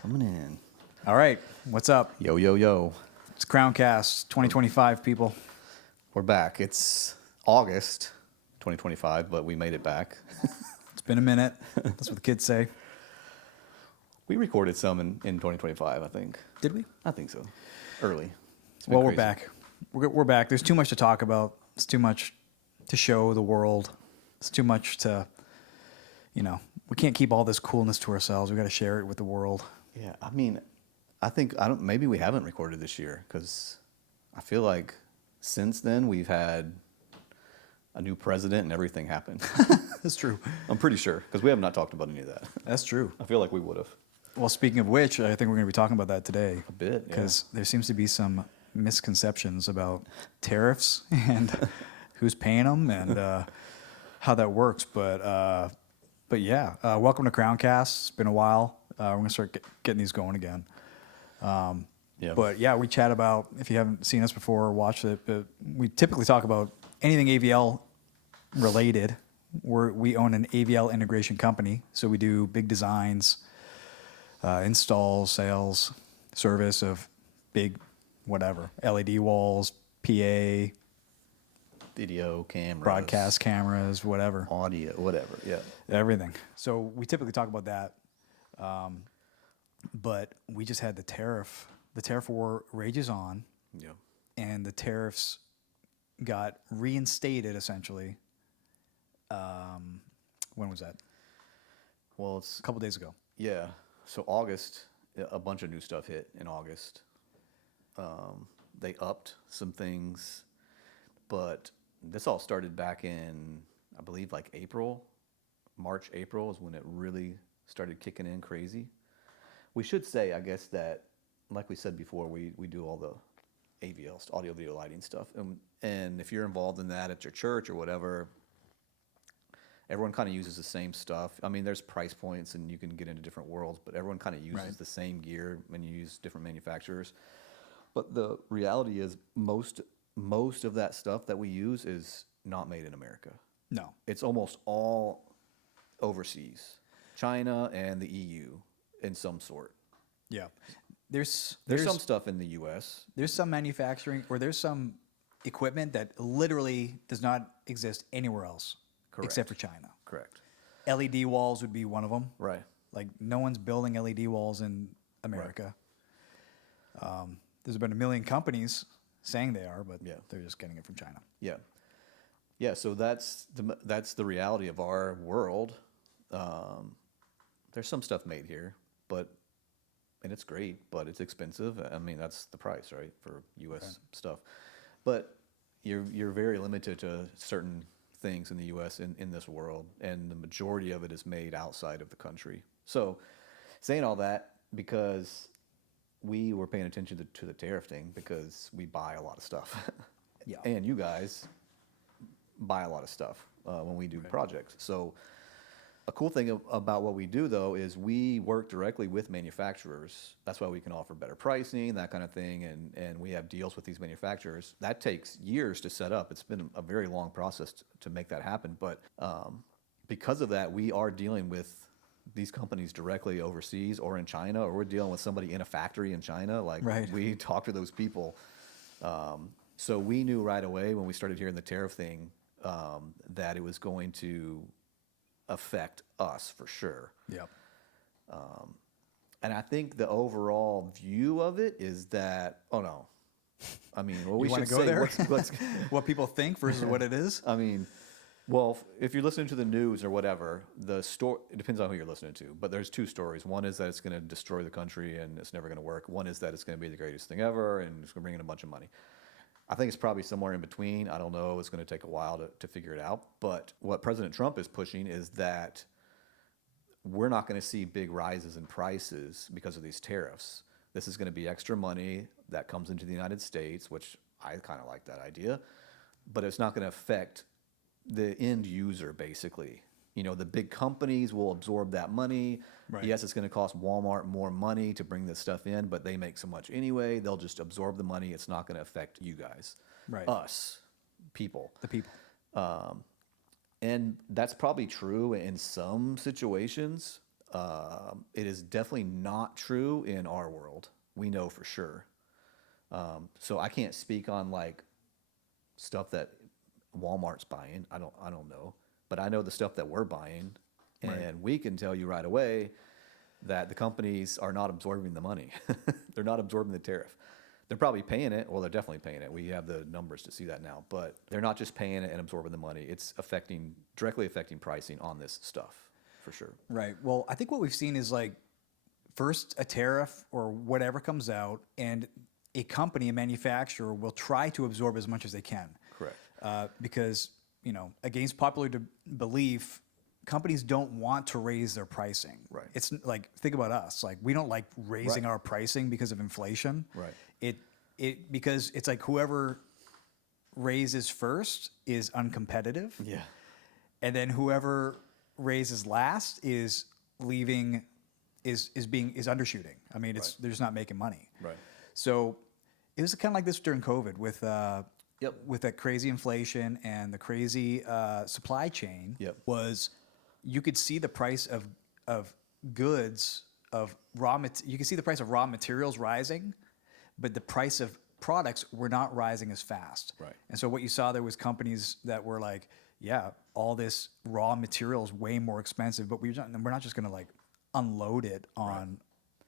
Coming in. All right, what's up? Yo, yo, yo. It's CROWNCAST 2025, people. We're back. It's August 2025, but we made it back. It's been a minute. That's what the kids say. We recorded some in 2025, I think. Did we? I think so. Early. Well, we're back. We're back. There's too much to talk about. It's too much to show the world. It's too much to, we can't keep all this coolness to ourselves. We got to share it with the world. Yeah, I mean, maybe we haven't recorded this year because I feel like since then we've had a new president and everything happened. That's true. I'm pretty sure because we have not talked about any of that. That's true. I feel like we would have. Well, speaking of which, I think we're going to be talking about that today. A bit, because there seems to be some misconceptions about tariffs and who's paying them and how that works. But yeah, welcome to CROWNCAST. It's been a while. We're going to start getting these going again. Yeah. But yeah, we chat about, if you haven't seen us before or watched it, but we typically talk about anything AVL related. We own an AVL integration company, so we do big designs, installs, sales, service of big whatever, LED walls, PA, Video, cameras. broadcast cameras, whatever. Audio, whatever, yeah. Everything. So we typically talk about that. But we just had the tariff war rages on, Yeah. and the tariffs got reinstated essentially. When was that? Well, it's A couple days ago. Yeah. So August, a bunch of new stuff hit in August. They upped some things, but this all started back in, I believe, like March, April is when it really started kicking in crazy. We should say, I guess, that, like we said before, we do all the AVL, audio, video, lighting stuff. And if you're involved in that at your church or whatever, everyone kind of uses the same stuff. I mean, there's price points and you can get into different worlds, but everyone kind of uses the same gear when you use different manufacturers. But the reality is most of that stuff that we use is not made in America. No. It's almost all overseas, China and the EU in some sort. Yeah. There's some stuff in the U.S. There's some manufacturing or there's some equipment that literally does not exist anywhere else. Correct. Except for China. Correct. LED walls would be one of them. Right. Like no one's building LED walls in America. Right. There's been a million companies saying they are, but they're just getting it from China. Yeah. Yeah. So that's the reality of our world. There's some stuff made here, and it's great, but it's expensive. I mean, that's the price, right, for U.S. stuff. But you're very limited to certain things in the U.S. in this world, and the majority of it is made outside of the country. So, saying all that because we were paying attention to the tariff thing because we buy a lot of stuff, and you guys buy a lot of stuff when we do projects. So, a cool thing about what we do, though, is we work directly with manufacturers. That's why we can offer better pricing, that kind of thing, and we have deals with these manufacturers. That takes years to set up. It's been a very long process to make that happen. But because of that, we are dealing with these companies directly overseas or in China, or we're dealing with somebody in a factory in China. We talk to those people. So we knew right away when we started hearing the tariff thing that it was going to affect us for sure. Yep. And I think the overall view of it is that, I mean, well, we should go say there? what's what people think versus what it is. I mean, well, if you're listening to the news or whatever, it depends on who you're listening to, but there's two stories. One is that it's going to destroy the country and it's never going to work. One is that it's going to be the greatest thing ever and it's going to bring in a bunch of money. I think it's probably somewhere in between. I don't know. It's going to take a while to figure it out. But what President Trump is pushing is that we're not going to see big rises in prices because of these tariffs. This is going to be extra money that comes into the United States, which I kind of like that idea. But it's not going to affect the end user, basically. The big companies will absorb that money. Right. Yes, it's going to cost Walmart more money to bring this stuff in, but they make so much anyway. They'll just absorb the money. It's not going to affect you guys, right? Us, people, the people. And that's probably true in some situations. It is definitely not true in our world. We know for sure. So I can't speak on like stuff that Walmart's buying. I don't know, but I know the stuff that we're buying, and Right. we can tell you right away that the companies are not absorbing the money. They're not absorbing the tariff. They're probably paying it. Well, they're definitely paying it. We have the numbers to see that now, but they're not just paying it and absorbing the money. It's directly affecting pricing on this stuff for sure. Right. Well, I think what we've seen is like first a tariff or whatever comes out, and a company, a manufacturer, will try to absorb as much as they can. Correct. Because, against popular belief, companies don't want to raise their pricing. Right. It's like, think about us. Like, we don't like raising our pricing because of inflation. Right. Because it's like whoever raises first is uncompetitive. Yeah. And then whoever raises last is leaving, is undershooting. I mean, they're just not making money. Right. So it was kind of like this during COVID with Yep. with that crazy inflation and the crazy supply chain. Yep. Was you could see the price of goods you could see the price of raw materials rising, but the price of products were not rising as fast. Right. And so what you saw there was companies that were like, yeah, all this raw material is way more expensive, but we're not just going to like unload it on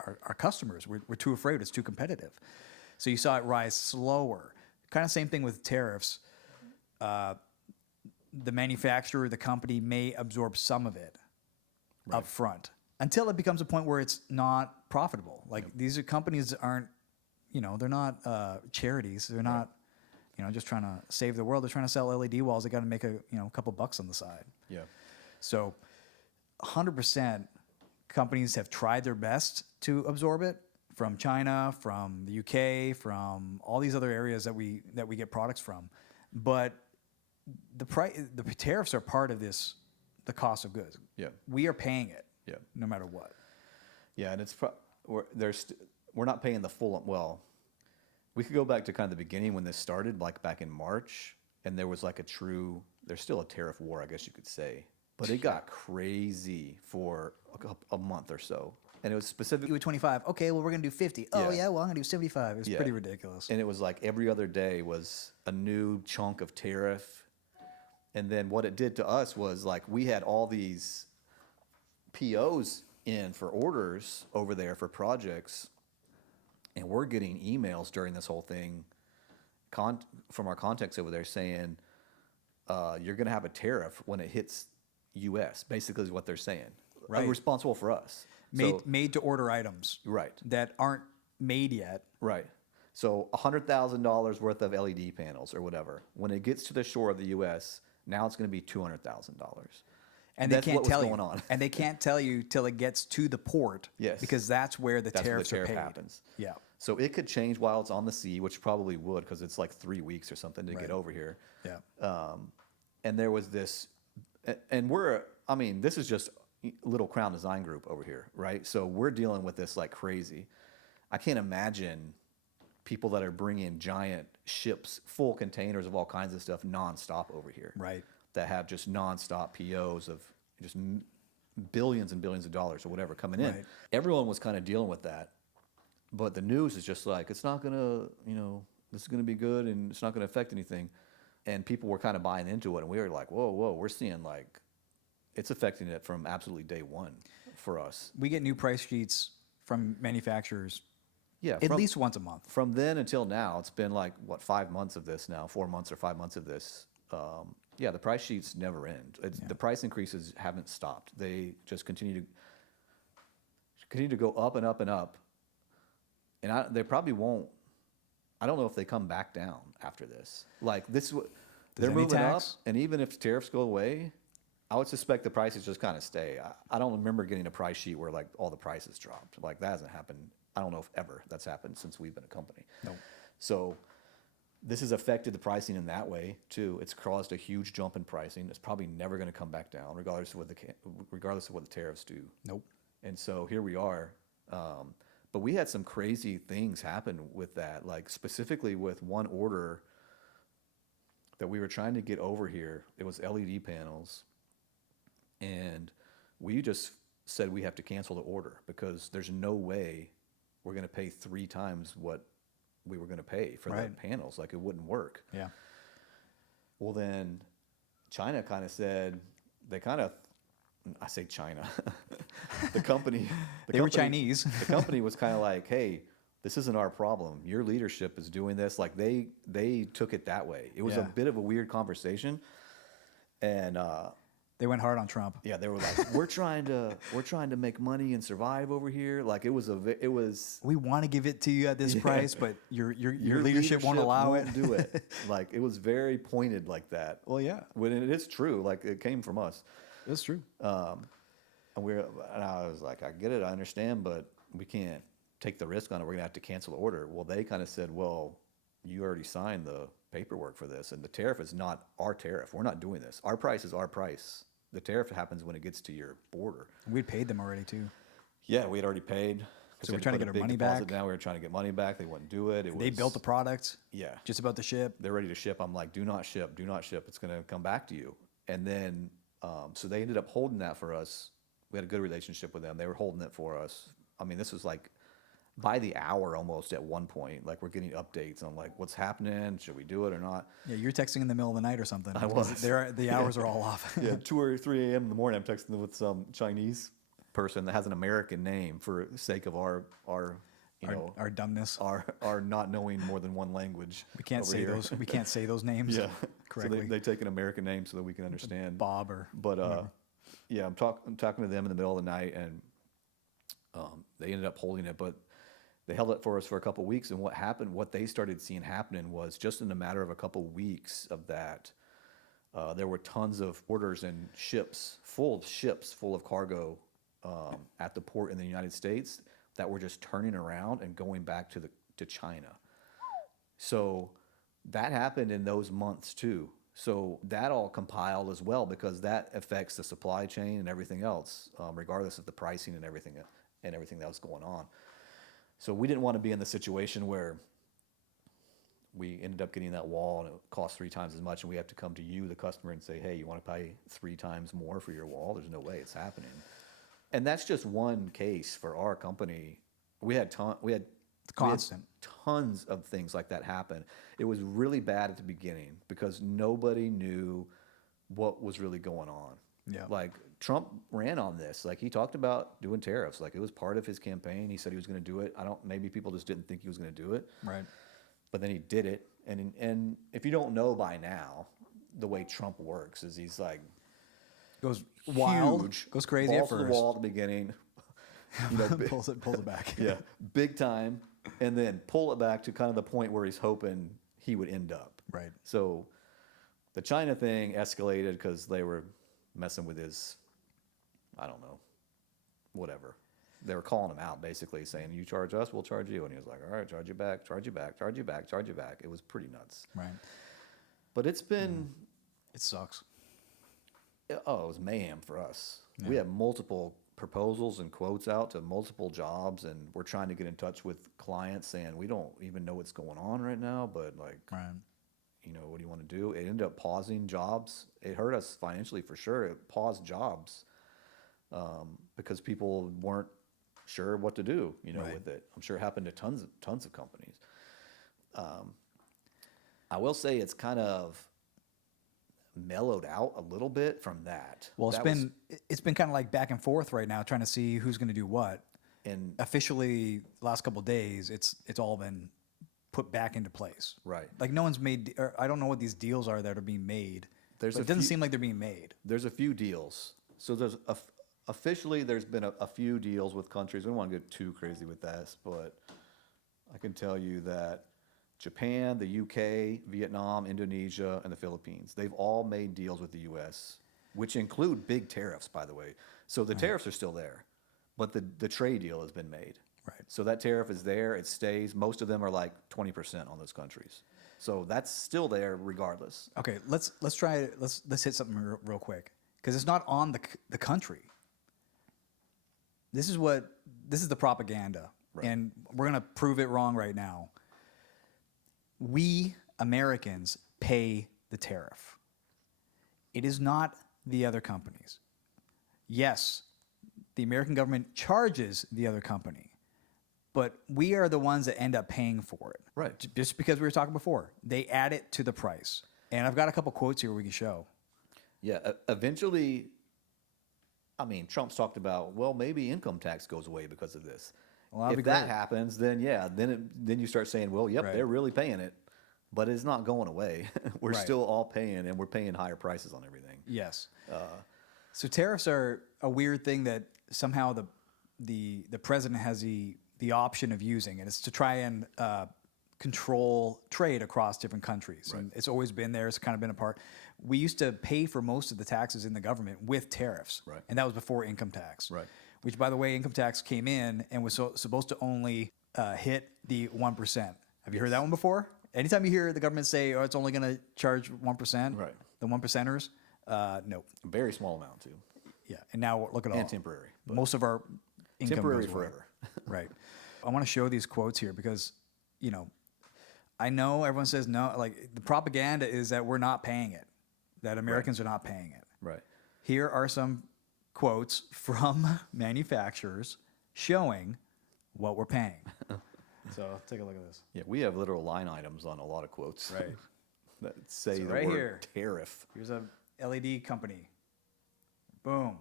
our customers. We're too afraid. It's too competitive. So you saw it rise slower. Kind of same thing with tariffs. The manufacturer, the company may absorb some of it up front until it becomes a point where it's not profitable. Like these are companies that aren't, they're not charities. They're not, just trying to save the world. They're trying to sell LED walls. They got to make a couple bucks on the side. Yeah. So 100% companies have tried their best to absorb it from China, from the UK, from all these other areas that we get products from. But the tariffs are part of this, the cost of goods. Yeah. We are paying it. Yeah. No matter what. Yeah, and we're not paying the full. Well, we could go back to kind of the beginning when this started, like back in March, and there was like there's still a tariff war, I guess you could say, but it got crazy for a month or so, and it was specific. You were 25. Okay, well we're gonna do 50. Oh Yeah. yeah, well I'm gonna do 75. It was pretty ridiculous. And it was like every other day was a new chunk of tariff, and then what it did to us was like we had all these POs in for orders over there for projects, and we're getting emails during this whole thing from our contacts over there saying you're going to have a tariff when it hits U.S. Basically is what they're saying. Right. Responsible for us. Made to order items. Right. That aren't made yet. Right. So $100,000 worth of LED panels or whatever. When it gets to the shore of the U.S., now it's going to be $200,000. And that's they can't what was tell going you. on. And they can't tell you till it gets to the port. Yes. Because that's where the tariffs tariff are paid. happens. Yeah. So it could change while it's on the sea, which probably would because it's like 3 weeks or something to get over here. Yeah. And there was this, and this is just little Crown Design Group over here, right? So we're dealing with this like crazy. I can't imagine people that are bringing giant ships, full containers of all kinds of stuff nonstop over here. Right. That have just nonstop POs of just billions and billions of dollars or whatever coming in. Right. Everyone was kind of dealing with that. But the news is just like, it's not going to, this is going to be good and it's not going to affect anything. And people were kind of buying into it. And we were like, whoa, we're seeing like, it's affecting it from absolutely day one for us. We get new price sheets from manufacturers Yeah. at least once a month. From then until now, it's been like, 5 months of this now, 4 months or 5 months of this. The price sheets never end. The price increases haven't stopped. They just continue to go up and up and up. And they probably won't. I don't know if they come back down after this. Like they're any moving tax? up, and even if tariffs go away, I would suspect the prices just kind of stay. I don't remember getting a price sheet where like all the prices dropped. Like that hasn't happened. I don't know if ever that's happened since we've been a company. No. So this has affected the pricing in that way too. It's caused a huge jump in pricing. It's probably never going to come back down, regardless of what the tariffs do. Nope. And so here we are. But we had some crazy things happen with that, like specifically with one order that we were trying to get over here. It was LED panels, and we just said we have to cancel the order because there's no way we're going to pay 3 times what we were going to pay for the panels. Like, it wouldn't work. Yeah. Well, then China kind of said, I say China, the company, They were Chinese. the company was kind of like, hey, this isn't our problem. Your leadership is doing this. Like, they took it that way. It was a bit of a weird conversation. And, they went hard on Trump. yeah, they were like, we're trying to make money and survive over here. Like, it was We want to give it to you at this price, but your leadership won't allow it. Do it. Like, it was very pointed like that. Well, yeah, When it is true. Like, it came from us. that's true. And I was like, I get it, I understand, but we can't take the risk on it. We're gonna have to cancel the order. Well, they kind of said, well, you already signed the paperwork for this, and the tariff is not our tariff. We're not doing this. Our price is our price. The tariff happens when it gets to your border. We'd paid them already too. Yeah, we had already paid. So we're trying to get our money back. Now we were trying to get money back. They wouldn't do it. They built the product. Yeah. Just about to ship. They're ready to ship. I'm like, do not ship. Do not ship. It's going to come back to you. And then, so they ended up holding that for us. We had a good relationship with them. They were holding it for us. I mean, this was like by the hour almost at one point. Like, we're getting updates on like what's happening. Should we do it or not? Yeah, you're texting in the middle of the night or something. I was. The hours are all off. Yeah, 2 or 3 a.m. in the morning, I'm texting them with some Chinese person that has an American name for the sake of our our dumbness. our not knowing more than one language. We can't say those. We can't say those names. Yeah, correctly. So they take an American name so that we can understand. Bob or. But yeah, I'm talking to them in the middle of the night, and they ended up holding it, but they held it for us for a couple of weeks. And what happened? What they started seeing happening was just in a matter of a couple of weeks of that, there were tons of orders and ships full of cargo at the port in the United States that were just turning around and going back to China. So that happened in those months too. So that all compiled as well, because that affects the supply chain and everything else, regardless of the pricing and everything that was going on. So we didn't want to be in the situation where we ended up getting that wall and it cost 3 times as much, and we have to come to you, the customer, and say, hey, you want to pay 3 times more for your wall? There's no way it's happening. And that's just one case for our company. We had tons of things like that happen. It was really bad at the beginning because nobody knew what was really going on. Yeah. Like, Trump ran on this. Like, he talked about doing tariffs. Like, it was part of his campaign. He said he was going to do it. Maybe people just didn't think he was going to do it. Right. But then he did it. And if you don't know by now, the way Trump works is he's like, goes wild, huge, goes crazy balls at to first. the wall at the beginning, pulls it back. yeah, big time, and then pull it back to kind of the point where he's hoping he would end up. Right. So the China thing escalated because they were messing with his, I don't know, whatever. They were calling him out, basically saying, you charge us, we'll charge you. And he was like, all right, charge you back, charge you back, charge you back, charge you back. It was pretty nuts. Right. But it's been... It sucks. Oh, it was mayhem for us. Yeah. We had multiple proposals and quotes out to multiple jobs, and we're trying to get in touch with clients saying, we don't even know what's going on right now, but like, right. You know, what do you want to do? It ended up pausing jobs. It hurt us financially for sure. It paused jobs because people weren't sure what to do, you know, right. with it. I'm sure it happened to tons of companies. I will say it's kind of mellowed out a little bit from that. Well, it's been kind of like back and forth right now, trying to see who's going to do what. And officially, the last couple of days, it's all been put back into place. Right. Like, no one's made. Or I don't know what these deals are that are being made. It doesn't seem like they're being made. There's a few deals. So officially there's been a few deals with countries. We don't want to get too crazy with that, but I can tell you that Japan, the UK, Vietnam, Indonesia, and the Philippines, they've all made deals with the U.S., which include big tariffs, by the way. So the tariffs are still there, but the trade deal has been made. Right. So that tariff is there. It stays. Most of them are like 20% on those countries. So that's still there regardless. Okay, let's try it. Let's hit something real quick, because it's not on the country. This is the propaganda, Right. and we're gonna prove it wrong right now. We Americans pay the tariff. It is not the other companies. Yes, the American government charges the other company, but we are the ones that end up paying for it. Right. Just because we were talking before, they add it to the price. And I've got a couple quotes here we can show. Yeah, eventually, I mean, Trump's talked about, well, maybe income tax goes away because of this. Well, that'd If be that great. happens, then yeah, then you start saying, well, yep, Right. they're really paying it, but it's not going away. We're Right. still all paying, and we're paying higher prices on everything. Yes. So tariffs are a weird thing that somehow the president has the option of using, and it's to try and control trade across different countries. Right. And it's always been there. It's kind of been a part. We used to pay for most of the taxes in the government with tariffs, Right. and that was before income tax. Right. Which, by the way, income tax came in and was supposed to only hit the 1%. Have you heard that one before? Anytime you hear the government say, "Oh, it's only going to charge 1%," Right. the 1%ers, no. A very small amount too, Yeah, and now look at all. and temporary. But Most of our income temporary goes away. forever. Right. I want to show these quotes here because, you know, I know everyone says no. Like the propaganda is that we're not paying it, that Americans are not paying it. Right. Here are some quotes from manufacturers showing what we're paying. So take a look at this. Yeah, we have literal line items on a lot of quotes. Right. That say So the right word here. tariff. Here's a LED company. Boom.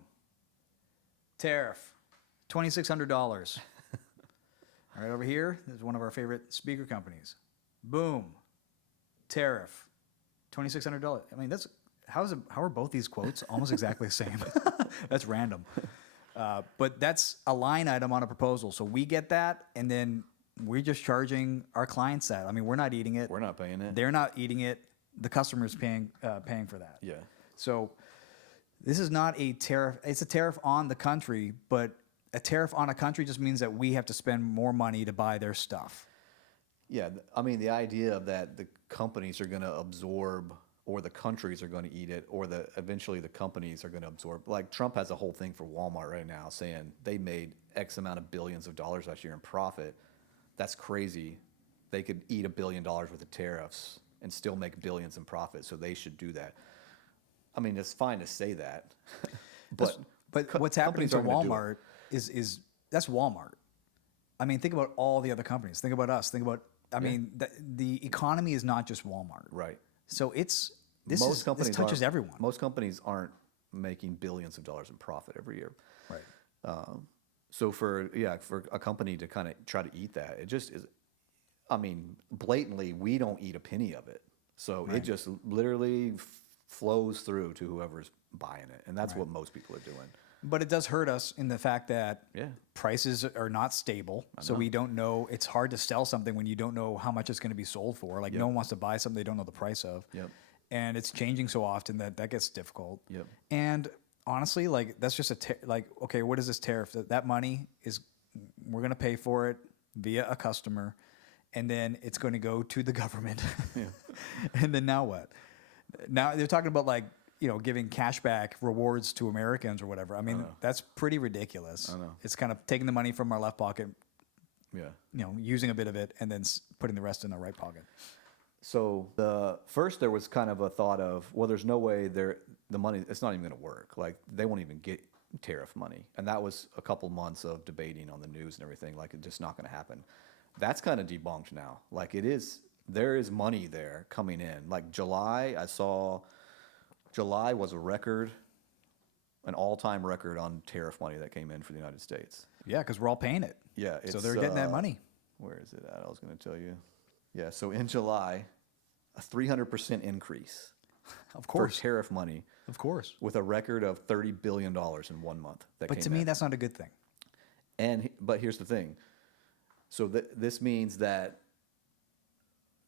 Tariff, $2,600. Right over here is one of our favorite speaker companies. Boom. Tariff, $2,600. I mean, that's how are both these quotes almost exactly the same? That's random. But that's a line item on a proposal. So we get that, and then we're just charging our clients that. I mean, we're not eating it. We're not paying it. They're not eating it. The customer's paying for that. Yeah. So this is not a tariff. It's a tariff on the country, but a tariff on a country just means that we have to spend more money to buy their stuff. Yeah, I mean, the idea of that the companies are going to absorb, or the countries are going to eat it, or eventually the companies are going to absorb. Like Trump has a whole thing for Walmart right now saying they made X amount of billions of dollars last year in profit. That's crazy. They could eat $1 billion worth of tariffs and still make billions in profit, so they should do that. I mean, it's fine to say that, but what's happening to companies aren't gonna do it. Walmart is that's Walmart. I mean, think about all the other companies. Think about us. Think about. I mean, the economy is not just Walmart. Right. So this touches aren't- everyone. Most companies aren't making billions of dollars in profit every year. Right. So for a company to kind of try to eat that, it just is. I mean, blatantly, we don't eat a penny of it. So it just literally flows through to whoever's buying it, and that's what most people are doing. But it does hurt us in the fact that Yeah. prices are not stable. So we don't know. It's hard to sell something when you don't know how much it's going to be sold for. Like no one wants to buy something they don't know the price of. Yep. And it's changing so often that gets difficult. Yep. And honestly, like that's just okay, what is this tariff? That money is, we're going to pay for it via a customer, and then it's going to go to the government. Yeah. And then now what? Now they're talking about like, giving cashback rewards to Americans or whatever. I mean, that's pretty ridiculous. I know. It's kind of taking the money from our left pocket, Yeah. using a bit of it and then putting the rest in our right pocket. So first there was kind of a thought of, well, there's no way the money, it's not even going to work. Like they won't even get tariff money. And that was a couple months of debating on the news and everything, like it's just not going to happen. That's kind of debunked now. Like there is money there coming in. Like July was a record, an all-time record on tariff money that came in for the United States. Yeah, because we're all paying it. Yeah. So they're getting that money. Where is it at? I was going to tell you. Yeah, so in July, a 300% increase Of for course. tariff money Of course. with a record of $30 billion in 1 month. But to me, that's not a good thing. But here's the thing. So this means that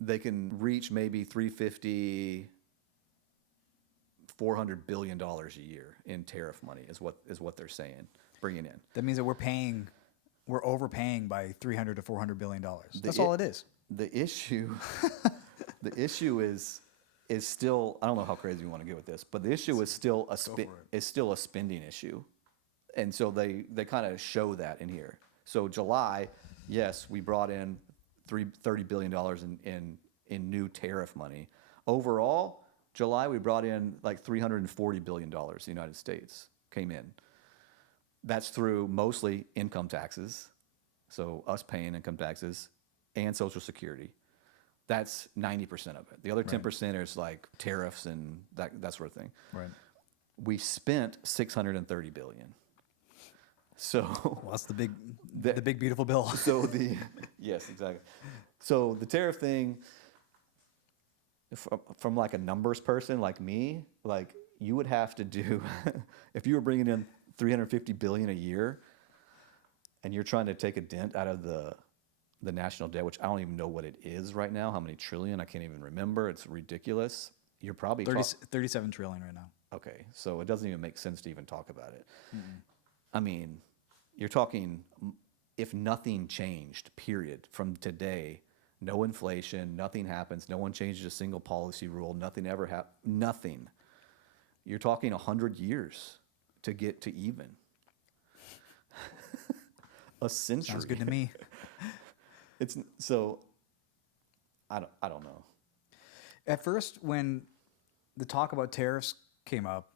they can reach maybe 350, $400 billion a year in tariff money is what they're saying, bringing in. That means that we're overpaying by $300 to $400 billion. That's all it is. The issue, the issue is still, I don't know how crazy you want to get with this, but the issue is still a spending issue, and so they kind of show that in here. So July, yes, we brought in $30 billion in new tariff money. Overall, July, we brought in like $340 billion, the United States came in. That's through mostly income taxes, so us paying income taxes, and Social Security. That's 90% of it. The other 10% is like tariffs and that sort of thing. Right. We spent $630 billion. So Well, that's the big beautiful bill. so the yes, exactly. So the tariff thing, from like a numbers person like me, like you would have to do if you were bringing in 350 billion a year, and you're trying to take a dent out of the national debt, which I don't even know what it is right now. How many trillion? I can't even remember. It's ridiculous. You're probably 37 trillion right now. okay. So it doesn't even make sense to even talk about it. I mean, you're talking if nothing changed, period, from today, no inflation, nothing happens, no one changes a single policy rule, nothing ever happens, nothing. You're talking 100 years to get to even. A century. Sounds good to me. It's so. I don't know. At first, when the talk about tariffs came up,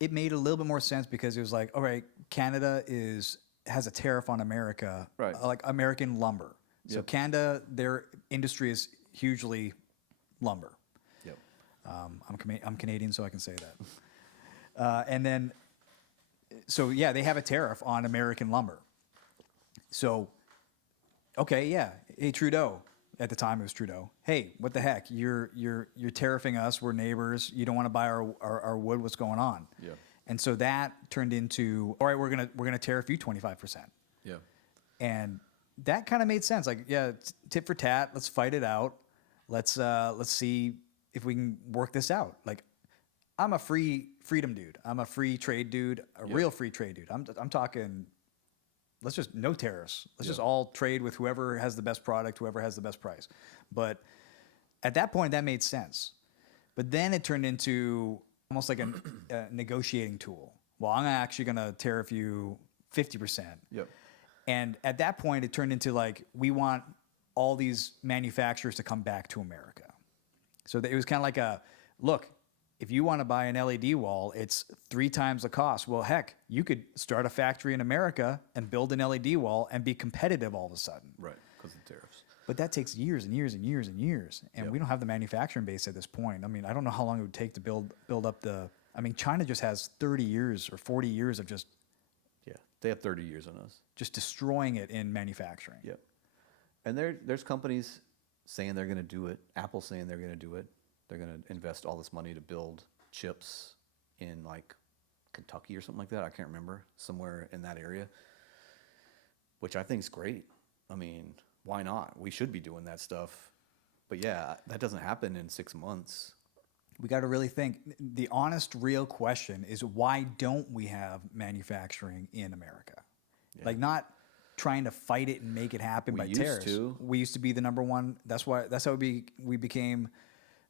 it made a little bit more sense because it was like, all right, Canada has a tariff on America, Right. like American lumber. So Yep. Canada, their industry is hugely lumber. Yep. I'm Canadian, so I can say that. And then, so yeah, they have a tariff on American lumber. So, okay, yeah. Hey, Trudeau. At the time, it was Trudeau. Hey, what the heck? You're tariffing us. We're neighbors. You don't want to buy our wood. What's going on? Yeah. And so that turned into, all right, we're gonna tariff you 25%. Yeah. And that kind of made sense. Like, yeah, tit for tat. Let's fight it out. Let's see if we can work this out. Like, I'm a freedom dude. I'm a free trade dude. Real free trade dude. I'm talking. Let's just no tariffs. Let's just all trade with whoever has the best product, whoever has the best price. But at that point, that made sense. But then it turned into almost like a negotiating tool. Well, I'm actually going to tariff you 50%. Yep. And at that point, it turned into like, we want all these manufacturers to come back to America. So it was kind of like look, if you want to buy an LED wall, it's 3 times the cost. Well, heck, you could start a factory in America and build an LED wall and be competitive all of a sudden. Right. Because of tariffs. But that takes years and years and years and years. And we don't have the manufacturing base at this point. I mean, I don't know how long it would take to build up I mean, China just has 30 years or 40 years of just Yeah. They have 30 years on us. just destroying it in manufacturing. Yep. And there's companies saying they're going to do it. Apple's saying they're going to do it. They're going to invest all this money to build chips in like Kentucky or something like that. I can't remember. Somewhere in that area, which I think is great. I mean, why not? We should be doing that stuff. But yeah, that doesn't happen in 6 months. We got to really think. The honest, real question is, why don't we have manufacturing in America? Yeah. Like, not trying to fight it and make it happen by used tariffs. to. We used to be the number one. That's how we became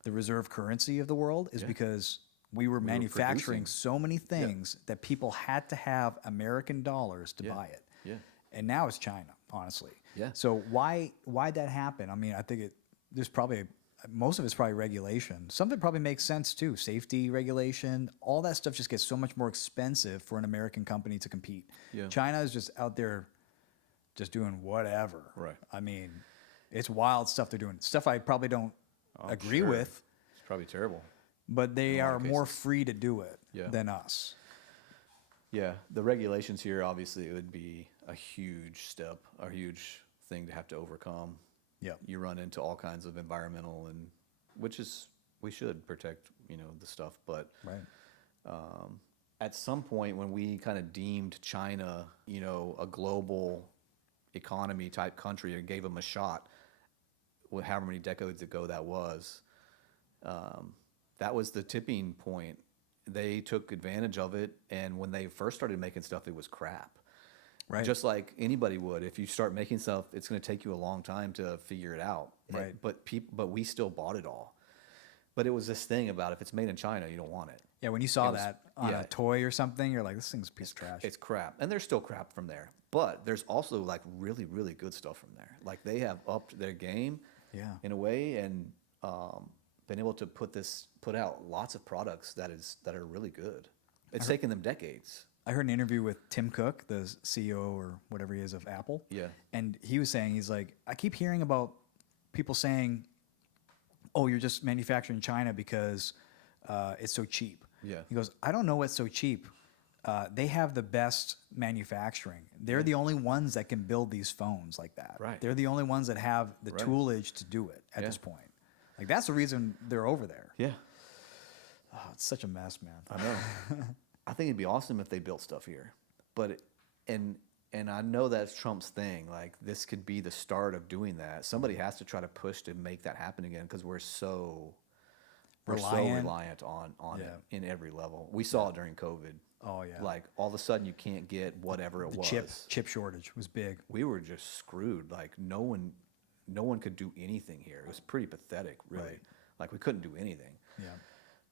the reserve currency of the world, is because we were manufacturing producing so many things that people had to have American dollars to buy it. Yeah. And now it's China, honestly. Yeah. So why'd that happen? I mean, I think there's probably most of it's probably regulation. Some of it probably makes sense too. Safety regulation, all that stuff just gets so much more expensive for an American company to compete. Yeah. China is just out there just doing whatever. Right. I mean, it's wild stuff they're doing. Stuff I probably don't agree sure. with, It's probably terrible. but they In a lot are of more cases. free to do it Yeah. than us. Yeah, the regulations here, obviously, it would be a huge step, a huge thing to have to overcome. Yep. You run into all kinds of environmental we should protect, the stuff. But Right. at some point when we kind of deemed China, a global economy type country and gave them a shot, however many decades ago that was the tipping point. They took advantage of it, and when they first started making stuff, it was crap. Right. Just like anybody would. If you start making stuff, it's going to take you a long time to figure it out. Right. But we still bought it all. But it was this thing about if it's made in China, you don't want it. Yeah, when you saw was- that on yeah. a toy or something, you're like, this thing's a piece of trash. It's crap. And there's still crap from there. But there's also like really, really good stuff from there. Like they have upped their game Yeah. in a way. And been able to put out lots of products that are really good. It's taken them decades. I heard an interview with Tim Cook, the CEO or whatever he is of Apple. Yeah. And he was saying, he's like, I keep hearing about people saying, oh, you're just manufacturing in China because it's so cheap. Yeah. He goes, I don't know what's so cheap. They have the best manufacturing. They're the only ones that can build these phones like that. Right. They're the only ones that have the Right. toolage to do it at Yeah. this point. Like, that's the reason they're over there. Yeah. Oh, it's such a mess, man. I know. I think it'd be awesome if they built stuff here, but and I know that's Trump's thing. Like, this could be the start of doing that. Somebody has to try to push to make that happen again, because we're so reliant on Yeah. it in every level. We saw it during COVID. Oh, yeah. Like, all of a sudden you can't get whatever it The was. chip shortage was big. We were just screwed. Like, no one could do anything here. It was pretty pathetic, really. Right. Like, we couldn't do anything. Yeah.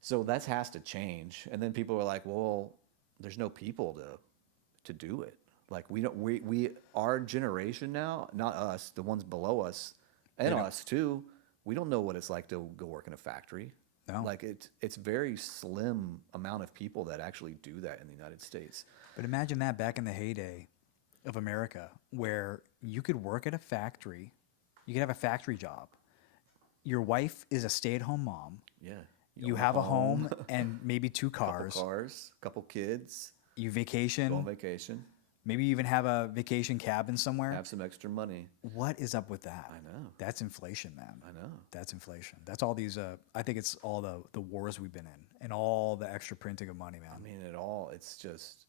So that has to change. And then people are like, well, there's no people to do it. Like, we our generation now, not us, the ones below us, and us too, we don't know what it's like to go work in a factory. No. Like, it's very slim amount of people that actually do that in the United States. But imagine that back in the heyday of America, where you could work at a factory, you could have a factory job. Your wife is a stay-at-home mom. Yeah. You own have a home and maybe two couple cars. cars, couple kids, You go on vacation. vacation, Maybe you even have a vacation cabin somewhere. have some extra money. What is up with that? I know. That's inflation, man. I know. That's inflation. That's all these. I think it's all the wars we've been in and all the extra printing of money, man. I mean, it's just,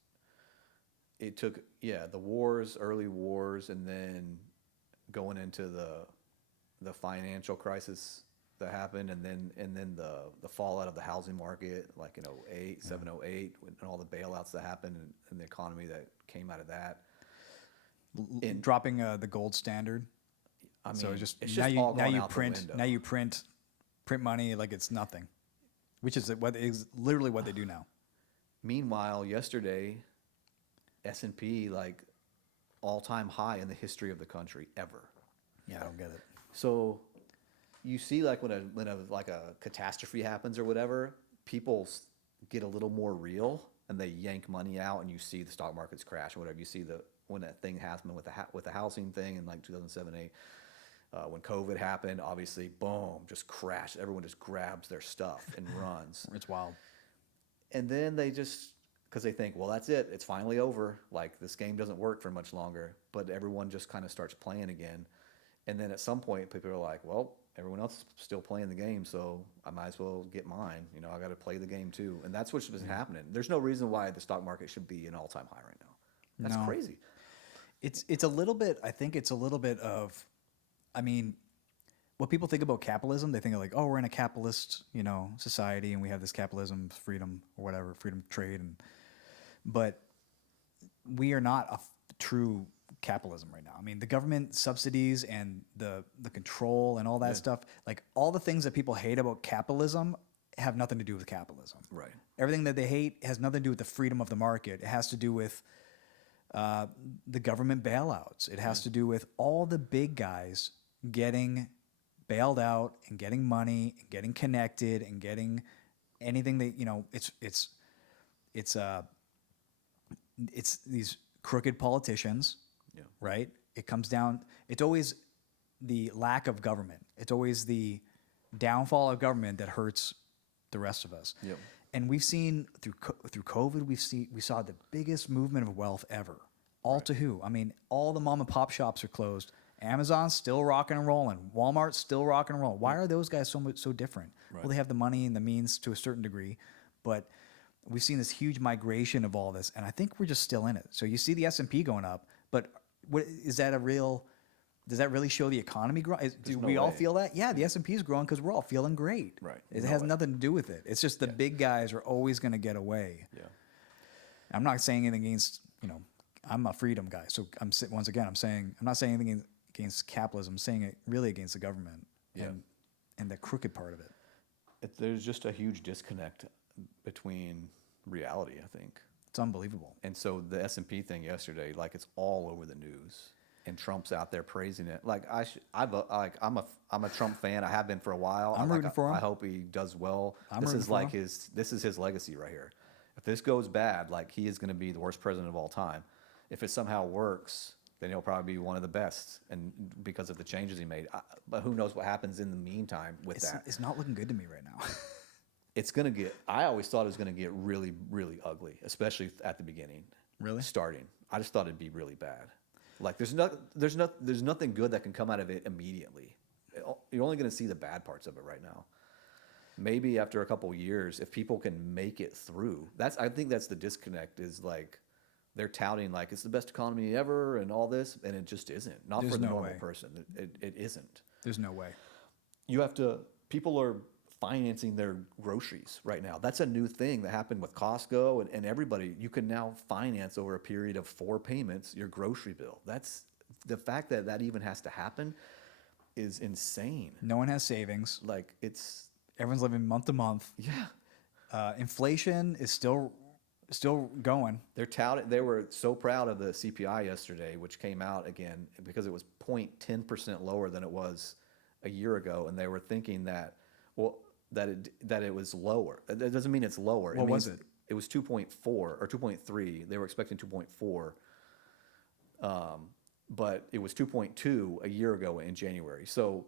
it took, the wars, early wars, and then going into the financial crisis that happened, and then the fallout of the housing market, like in 08, 708, and all the bailouts that happened, and the economy that came out of that. And dropping the gold standard. I mean, So it's now just you all now gone you out the print window. now you print money like it's nothing, which is what is literally what they do now. Meanwhile, yesterday, S&P, like, all-time high in the history of the country ever. Yeah, I don't get it. So you see, like, when a catastrophe happens or whatever, people get a little more real and they yank money out, and you see the stock markets crash or whatever. You see when that thing happened with the housing thing in like 2007, 8. When COVID happened, obviously, boom, just crashed. Everyone just grabs their stuff and runs. It's wild. And then they just, because they think, well, that's it. It's finally over. Like, this game doesn't work for much longer. But everyone just kind of starts playing again. And then at some point, people are like, well, everyone else is still playing the game, so I might as well get mine. You know, I got to play the game too. And that's what's been happening. There's no reason why the stock market should be an all-time high right now. That's No. crazy. It's a little bit. I think it's a little bit of. I mean, what people think about capitalism, they think of like, oh, we're in a capitalist, society, and we have this capitalism, freedom, or whatever, freedom of trade, but we are not a true capitalism right now. I mean, the government subsidies and the control and all that stuff, like all the things that people hate about capitalism have nothing to do with capitalism. Right. Everything that they hate has nothing to do with the freedom of the market. It has to do with the government bailouts. It has to do with all the big guys getting bailed out and getting money and getting connected and getting anything that it's these crooked politicians. Yeah. Right? It comes down. It's always the lack of government. It's always the downfall of government that hurts the rest of us. Yep. And we've seen through COVID, we saw the biggest movement of wealth ever. All to who? I mean, all the mom and pop shops are closed. Amazon's still rocking and rolling. Walmart's still rocking and rolling. Why are those guys so different? Right. Well, they have the money and the means to a certain degree, but we've seen this huge migration of all this, and I think we're just still in it. So you see the S&P going up, but is that a real? Does that really show the economy growing? Do no we all way. feel that? Yeah, the S&P is growing because we're all feeling great. Right. It No has way. nothing to do with it. It's just the big guys are always going to get away. Yeah. I'm not saying anything against, I'm a freedom guy. So I'm not saying anything against capitalism. I'm saying it really against the government and the crooked part of it. There's just a huge disconnect between reality, I think. It's unbelievable. And so the S&P thing yesterday, like, it's all over the news. and Trump's out there praising it. Like I'm a Trump fan. I have been for a while. I'm rooting for him. I hope he does well. I'm This rooting is for like him. this is his legacy right here. If this goes bad, like he is going to be the worst president of all time. If it somehow works, then he'll probably be one of the best, and because of the changes he made. But who knows what happens in the meantime with that? It's not looking good to me right now. It's going to get. I always thought it was going to get really, really ugly, especially at the beginning. Really? Starting, I just thought it'd be really bad. Like there's nothing good that can come out of it immediately. You're only going to see the bad parts of it right now. Maybe after a couple of years, if people can make it through, I think that's the disconnect. Is like they're touting like it's the best economy ever and all this, and it just isn't. Not There's for the no normal way. person. It isn't. There's no way. You have to. People are financing their groceries right now. That's a new thing that happened with Costco and everybody. You can now finance over a period of 4 payments your grocery bill. That's the fact that that even has to happen is insane. No one has savings. Like it's Everyone's living month to month. yeah. Inflation is still going. They were so proud of the CPI yesterday, which came out again because it was 0.10% lower than it was a year ago, and they were thinking that that it was lower. That doesn't mean it's lower. What was it? It was 2.4 or 2.3. They were expecting 2.4, but it was 2.2 a year ago in January. So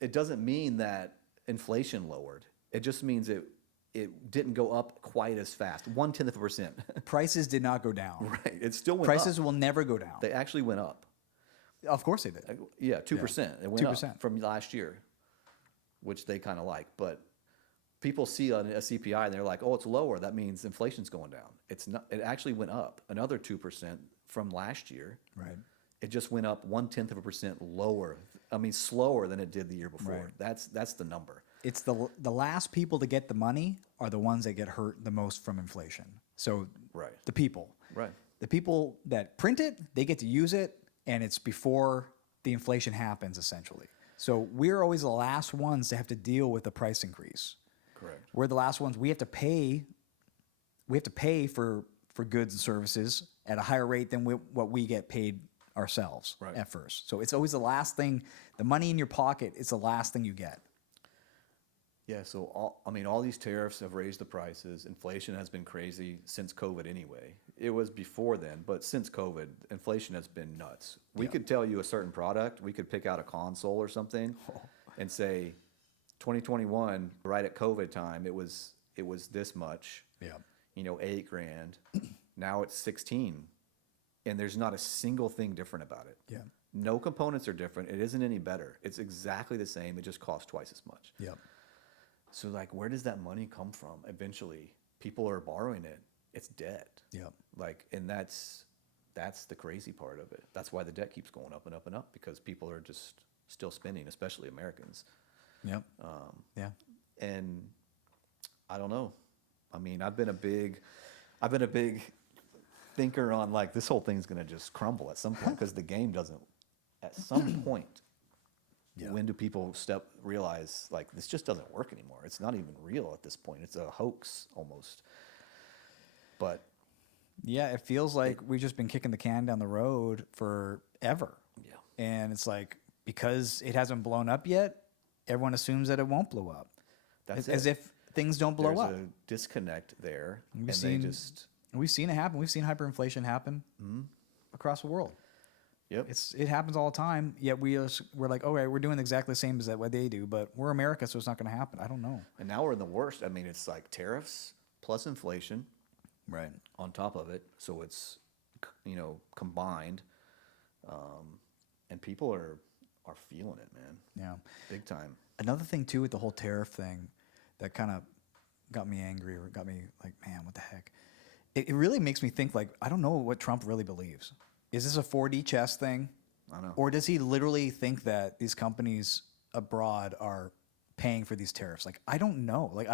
it doesn't mean that inflation lowered. It just means it didn't go up quite as fast. 0.1%. Prices did not go down. Right. It still went Prices up. will never go down. They actually went up. Of course they did. Yeah, 2%. It went 2%. up from last year, which they kind of like. But people see a CPI and they're like, "Oh, it's lower. That means inflation's going down." It's not. It actually went up another 2% from last year. Right. It just went up 0.1% lower. I mean, slower than it did the year before. Right. That's the number. It's the last people to get the money are the ones that get hurt the most from inflation. So Right. the people. Right. The people that print it, they get to use it, and it's before the inflation happens, essentially. So we're always the last ones to have to deal with the price increase. Correct. We're the last ones. We have to pay. We have to pay for goods and services at a higher rate than what we get paid ourselves Right. at first. So it's always the last thing. The money in your pocket is the last thing you get. Yeah, so all these tariffs have raised the prices. Inflation has been crazy since COVID anyway. It was before then, but since COVID, inflation has been nuts. We could tell you a certain product, we could pick out a console or something and say 2021, right at COVID time, it was this much. Yeah. $8,000. Now it's 16. And there's not a single thing different about it. Yeah. No components are different. It isn't any better. It's exactly the same. It just costs twice as much. Yep. So like, where does that money come from? Eventually, people are borrowing it. It's debt. Yep. Like, and that's the crazy part of it. That's why the debt keeps going up and up and up, because people are just still spending, especially Americans. Yep. Yeah. And I don't know. I mean, I've been a big thinker on like this whole thing's gonna just crumble at some point because the game doesn't. At some point, Yeah. when do people realize like this just doesn't work anymore? It's not even real at this point. It's a hoax almost. But Yeah, it feels like we've just been kicking the can down the road forever. yeah, And it's like, because it hasn't blown up yet, everyone assumes that it won't blow up. that's As it. if things don't blow There's up. a disconnect there, We've and seen- they just We've seen it happen. We've seen hyperinflation happen across the world. yep. It happens all the time. Yet we're like, okay, we're doing exactly the same as what they do, but we're America, so it's not going to happen. I don't know. And now we're in the worst. I mean, it's like tariffs plus inflation Right. on top of it. So it's, combined. And people are feeling it, man. Yeah. Big time. Another thing too with the whole tariff thing that kind of got me angry or got me like, man, what the heck? It really makes me think like, I don't know what Trump really believes. Is this a 4D chess thing? I know. Or does he literally think that these companies abroad are paying for these tariffs? Like, I don't know. Like,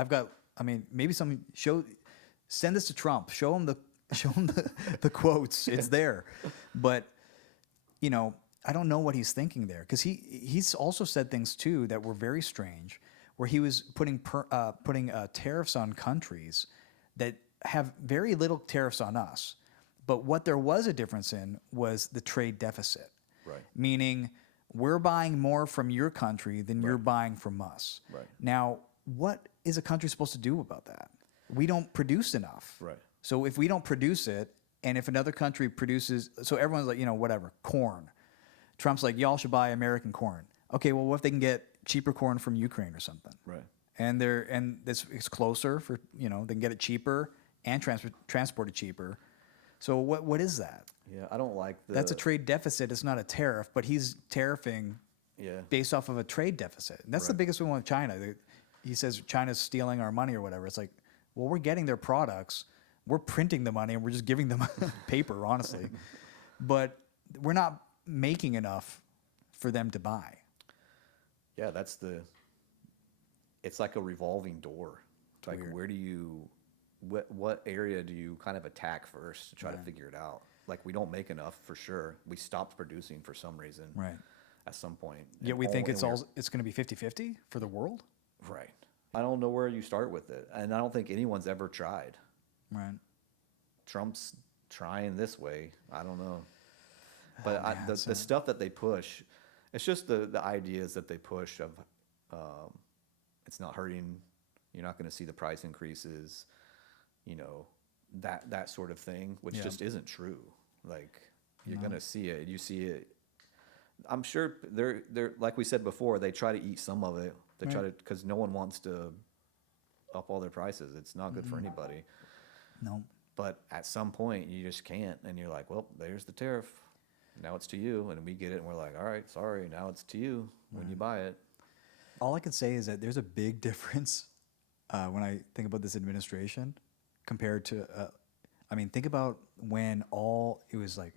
maybe send this to Trump. Show him the quotes. It's there. But, I don't know what he's thinking there. Because he's also said things too that were very strange, where he was putting tariffs on countries that have very little tariffs on us. But what there was a difference in was the trade deficit. Right. Right. Meaning we're buying more from your country than you're buying from us. Right. Now, what is a country supposed to do about that? We don't produce enough. Right. So if we don't produce it, and if another country produces, so everyone's like, whatever, corn. Trump's like, y'all should buy American corn. Okay, well, what if they can get cheaper corn from Ukraine or something? Right. And it's closer for, they can get it cheaper and transport it cheaper. So what is that? Yeah, I don't like That's a trade deficit. It's not a tariff, but he's tariffing Yeah. based off of a trade deficit. And that's the Right. biggest one with China. He says China's stealing our money or whatever. It's like, well, we're getting their products. We're printing the money and we're just giving them paper, honestly. But we're not making enough for them to buy. Yeah, it's like a revolving door. It's like, Weird. where do you, what area do you kind of attack first to try to figure it out? Like, we don't make enough for sure. We stopped producing for some reason. Right. At some point. Yet we And think and it's going to be 50-50 for the world. right. I don't know where you start with it. And I don't think anyone's ever tried. Right. Trump's trying this way. I don't know. But man, the stuff that they push, it's just the ideas that they push of it's not hurting, you're not going to see the price increases, that sort of thing, which just isn't true. Like, you're going to see it. You see it. I'm sure they're like we said before, they try to eat some of it. They try to, because no one wants to up all their prices. It's not good for anybody. No. But at some point, you just can't, and you're like, well, there's the tariff. Now it's to you, and we get it, and we're like, all right, sorry, now it's to you when you buy it. All I can say is that there's a big difference when I think about this administration compared to, think about when it was like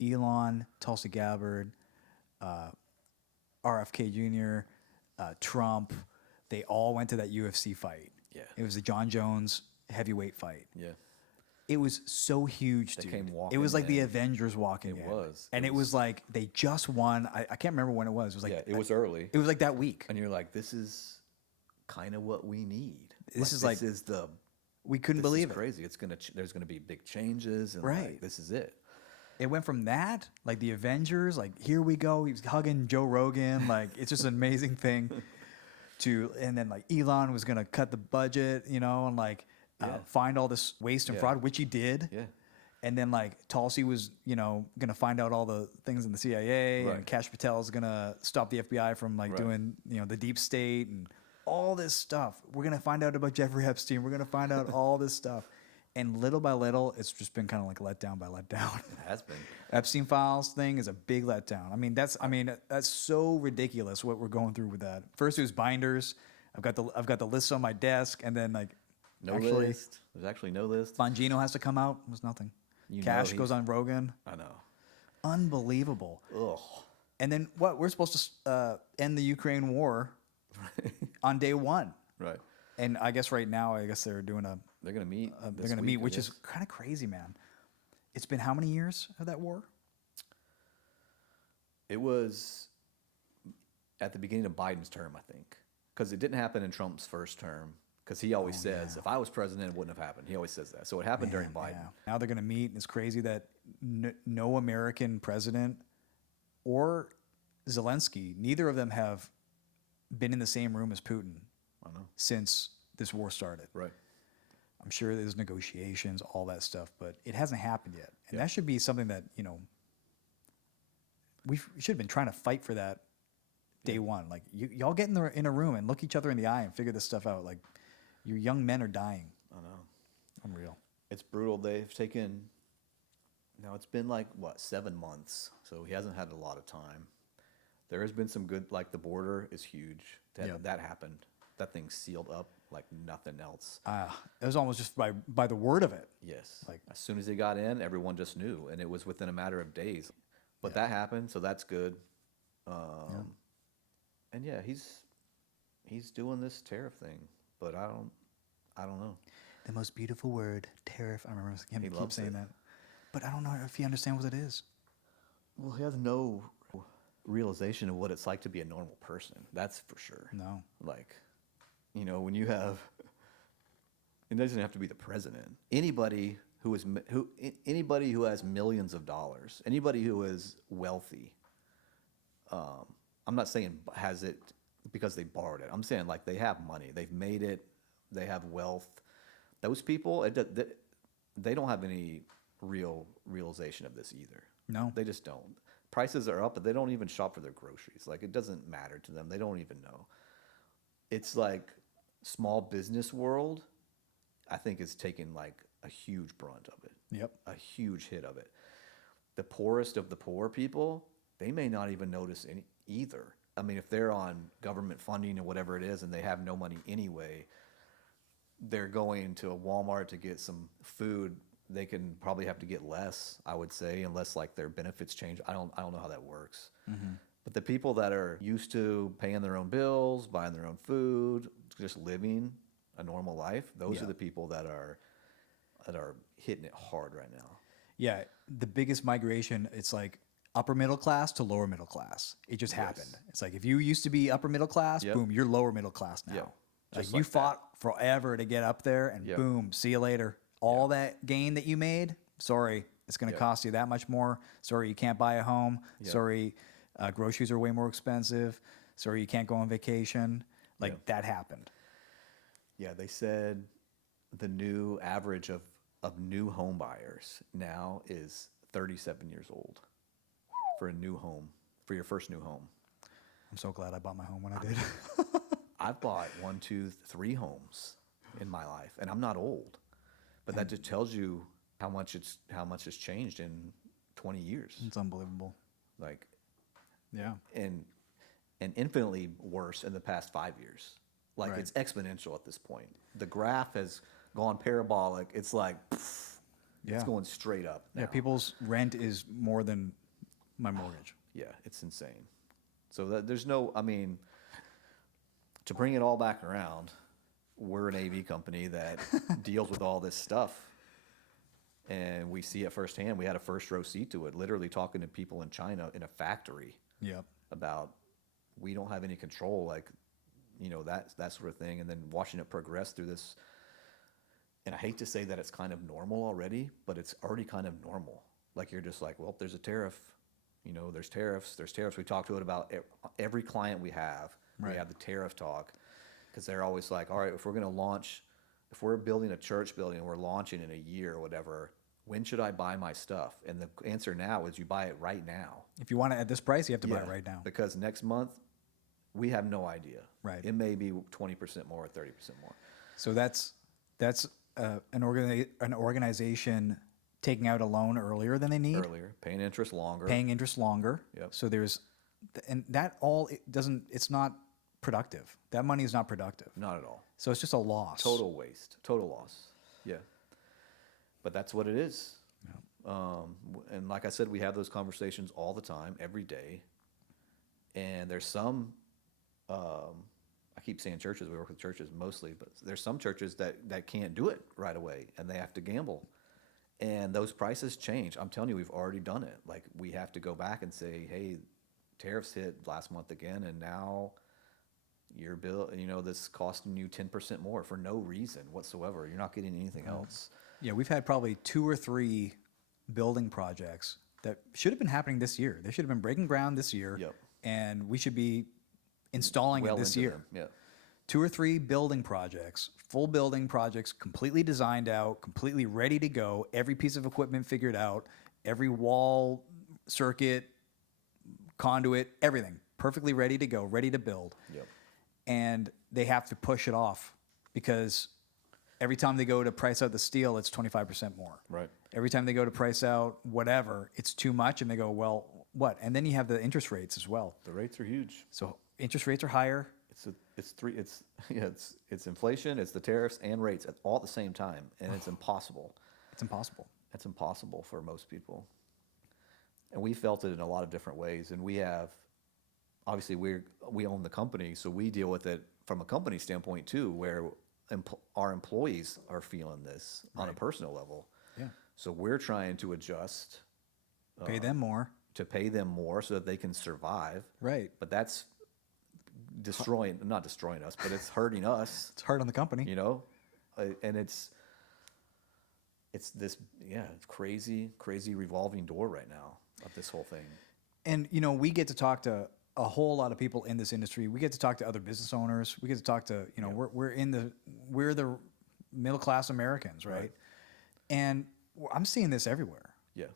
Elon, Tulsi Gabbard, RFK Jr., Trump, they all went to that UFC fight. Yeah. It was the John Jones heavyweight fight. Yeah. It was so huge, dude. came It walking was like the in. Avengers walking in. It was. And it was like they just won. I can't remember when it was. It was like Yeah, it was early. It was like that week. And you're like, this is kind of what we need. This is we couldn't this believe is it. crazy. There's gonna be big changes, and Right. like, this is it. It went from that, like the Avengers, like here we go. He was hugging Joe Rogan, like it's just an amazing thing. And then like Elon was gonna cut the budget, and like find all this waste and fraud, which he did. Yeah. And then like Tulsi was, gonna find out all the things in the CIA, and Right. Kash Patel is gonna stop the FBI from like Right. doing, the deep state and all this stuff. We're gonna find out about Jeffrey Epstein. We're gonna find out all this stuff. And little by little, it's just been kind of like letdown by letdown. It has been. Epstein files thing is a big letdown. That's so ridiculous what we're going through with that. First it was binders. I've got the list on my desk, and then like No list. There's actually no list. Bongino has to come out. It was nothing. You know Cash he- goes on Rogan. I know. Unbelievable. Ugh. And then what? We're supposed to end the Ukraine war on day one. Right. And I guess right now, they're doing They're gonna meet. they're going to meet, which is kind of crazy, man. It's been how many years of that war? It was at the beginning of Biden's term, I think, because it didn't happen in Trump's first term. Because he always says, if I was president, it wouldn't have happened. He always says that. So it happened during Biden. Yeah. Now they're going to meet, and it's crazy that no American president or Zelensky, neither of them have been in the same room as Putin I know. since this war started. Right. I'm sure there's negotiations, all that stuff, but it hasn't happened yet. And that should be something that, we should have been trying to fight for that day one. Like, y'all get in a room and look each other in the eye and figure this stuff out. Like, your young men are dying. I know. Unreal. It's brutal. They've taken. Now it's been like 7 months, so he hasn't had a lot of time. There has been some good, like the border is huge. That happened. That thing's sealed up like nothing else. It was almost just by the word of it. Yes. Like- As soon as he got in, everyone just knew, and it was within a matter of days. But that happened, so that's good. And yeah, he's doing this tariff thing, but I don't know. The most beautiful word, tariff. I remember him keep loves saying it. that. But I don't know if he understands what it is. Well, he has no realization of what it's like to be a normal person. That's for sure. No. Like, when you have, it doesn't have to be the president. Anybody who has millions of dollars, anybody who is wealthy, I'm not saying has it because they borrowed it. I'm saying like they have money, they've made it, they have wealth. Those people, they don't have any realization of this either. No. They just don't. Prices are up, but they don't even shop for their groceries. Like it doesn't matter to them. They don't even know. It's like small business world, I think is taking like a huge brunt of it. Yep. A huge hit of it. The poorest of the poor people, they may not even notice any either. I mean, if they're on government funding or whatever it is and they have no money anyway, they're going to a Walmart to get some food. They can probably have to get less, I would say, unless like their benefits change. I don't know how that works. But the people that are used to paying their own bills, buying their own food, just living a normal life, those Yeah. are the people that are hitting it hard right now. Yeah, the biggest migration, it's like upper middle class to lower middle class. It just happened. It's like if you used to be upper middle class, Yep. boom, you're lower middle class now. Yep. Like Just you like that. fought forever to get up there, and Yep. boom, see you later. All that gain that you made, sorry, it's going to Yep. cost you that much more. Sorry, you can't buy a home. Yep. Sorry, groceries are way more expensive. Sorry, you can't go on vacation. Like Yep. that happened. Yeah, they said the new average of new home buyers now is 37 years old for a new home, for your first new home. I'm so glad I bought my home when I did. I've bought 1, 2, 3 homes in my life, and I'm not old, but that just tells you how much it's changed in 20 years. It's unbelievable. Like, Yeah. and infinitely worse in the past 5 years. Like Right. it's exponential at this point. The graph has gone parabolic. It's like it's Yeah. going straight up. Yeah, now. people's rent is more than my mortgage. Yeah, it's insane. So there's no, I mean, to bring it all back around, we're an AV company that deals with all this stuff. And we see it firsthand. We had a first row seat to it, literally talking to people in China in a factory Yep. about we don't have any control, like, you know, that sort of thing. And then watching it progress through this. And I hate to say that it's kind of normal already, but it's already kind of normal. Like you're just like, well, there's a tariff, you know, there's tariffs. We talk to it about every client we have. Right. We have the tariff talk because they're always like, all right, if we're building a church building and we're launching in a year or whatever, when should I buy my stuff? And the answer now is you buy it right now. If you want it at this price, you have to buy it right now. Because next month, we have no idea. Right. It may be 20% more or 30% more. So that's an organization taking out a loan earlier than they need, Earlier, paying interest longer. paying interest longer. Yep. So and that all it's not productive. That money is not productive. Not at all. So it's just a loss. Total waste. Total loss. Yeah. But that's what it is. And like I said, we have those conversations all the time, every day. And there's some, I keep saying churches, we work with churches mostly, but there's some churches that can't do it right away and they have to gamble. And those prices change. I'm telling you, we've already done it. Like we have to go back and say, hey, tariffs hit last month again, and now your bill, you know, this costing you 10% more for no reason whatsoever. You're not getting anything else. Yeah, we've had probably 2 or 3 building projects that should have been happening this year. They should have been breaking ground this year. Yep. And we should be installing Well it this into year. them, yeah. 2 or 3 building projects, full building projects, completely designed out, completely ready to go, every piece of equipment figured out, every wall, circuit, conduit, everything perfectly ready to go, ready to build. Yep. And they have to push it off because every time they go to price out the steel, it's 25% more. Right. Every time they go to price out whatever, it's too much, and they go, well, what? And then you have the interest rates as well. The rates are huge. So interest rates are higher. It's inflation, it's the tariffs and rates all at the same time, and it's impossible. It's impossible. It's impossible for most people. And we felt it in a lot of different ways. And we have, obviously, we own the company, so we deal with it from a company standpoint too, where our employees are feeling this on a personal level. Yeah. So we're trying to adjust Pay them more. to pay them more so that they can survive. Right. But that's not destroying us, but it's hurting us. It's hard on the company. You know, and it's this crazy revolving door right now of this whole thing. And, you know, we get to talk to a whole lot of people in this industry. We get to talk to other business owners. We get to talk to, you know, we're the middle class Americans, right? And I'm seeing this everywhere. Yeah.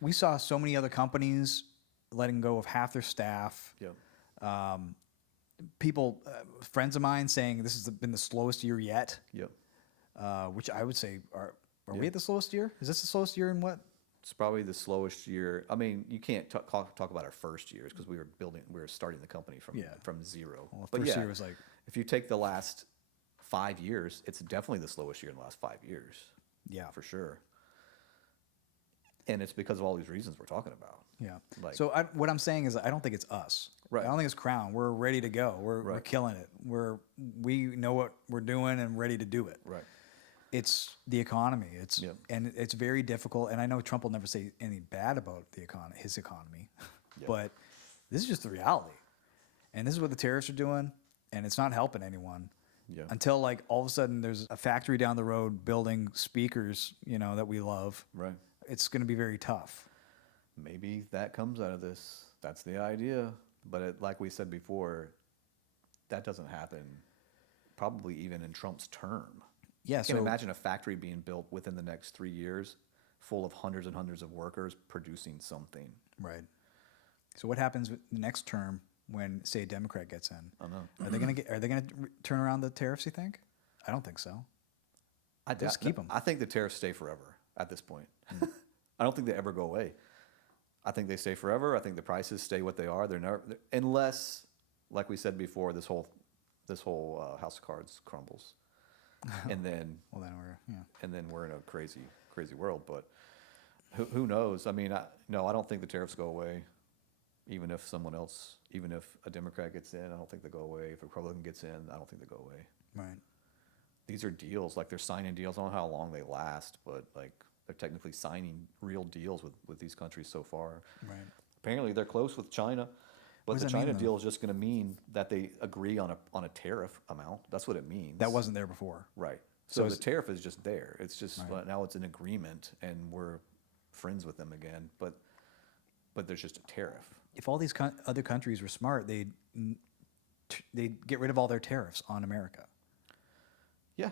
We saw so many other companies letting go of half their staff. Yeah. People, friends of mine saying this has been the slowest year yet. Yep. Which I would say are we at the slowest year? Is this the slowest year in what? It's probably the slowest year. I mean, you can't talk about our first years because we were starting the company from zero. Well, but first yeah, year was like, if you take the last 5 years, it's definitely the slowest year in the last 5 years. yeah, For sure. And it's because of all these reasons we're talking about. yeah. Like- So what I'm saying is I don't think it's us. Right. I don't think it's Crown. We're ready to go. We're killing it. We know what we're doing and ready to do it. Right. It's the economy. Yep. And it's very difficult. And I know Trump will never say anything bad about his economy, Yep. but this is just the reality. And this is what the tariffs are doing, and it's not helping anyone. Yeah. Until like all of a sudden there's a factory down the road building speakers, you know, that we love. Right. It's going to be very tough. Maybe that comes out of this. That's the idea. But like we said before, that doesn't happen probably even in Trump's term. Yeah. I can So imagine a factory being built within the next 3 years full of hundreds and hundreds of workers producing something. right. So what happens with the next term when, say, a Democrat gets in? I don't know. Are they going to turn around the tariffs? You think? I don't think so. Just keep 'em. I think the tariffs stay forever at this point. I don't think they ever go away. I think they stay forever. I think the prices stay what they are. They're never, unless, like we said before, this whole house of cards crumbles, and then Well, then we're in a crazy world. But who knows? I mean, no, I don't think the tariffs go away. Even if a Democrat gets in, I don't think they go away. If a Republican gets in, I don't think they go away. right. These are deals, like they're signing deals. I don't know how long they last, but like they're technically signing real deals with these countries so far. Right. Apparently they're close with China, but What does the that mean, China though? deal is just going to mean that they agree on a tariff amount. That's what it means. That wasn't there before. right. So So the is- tariff is just there. It's just Right. now it's an agreement, and we're friends with them again. But there's just a tariff. If all these other countries were smart, they'd get rid of all their tariffs on America, Yeah,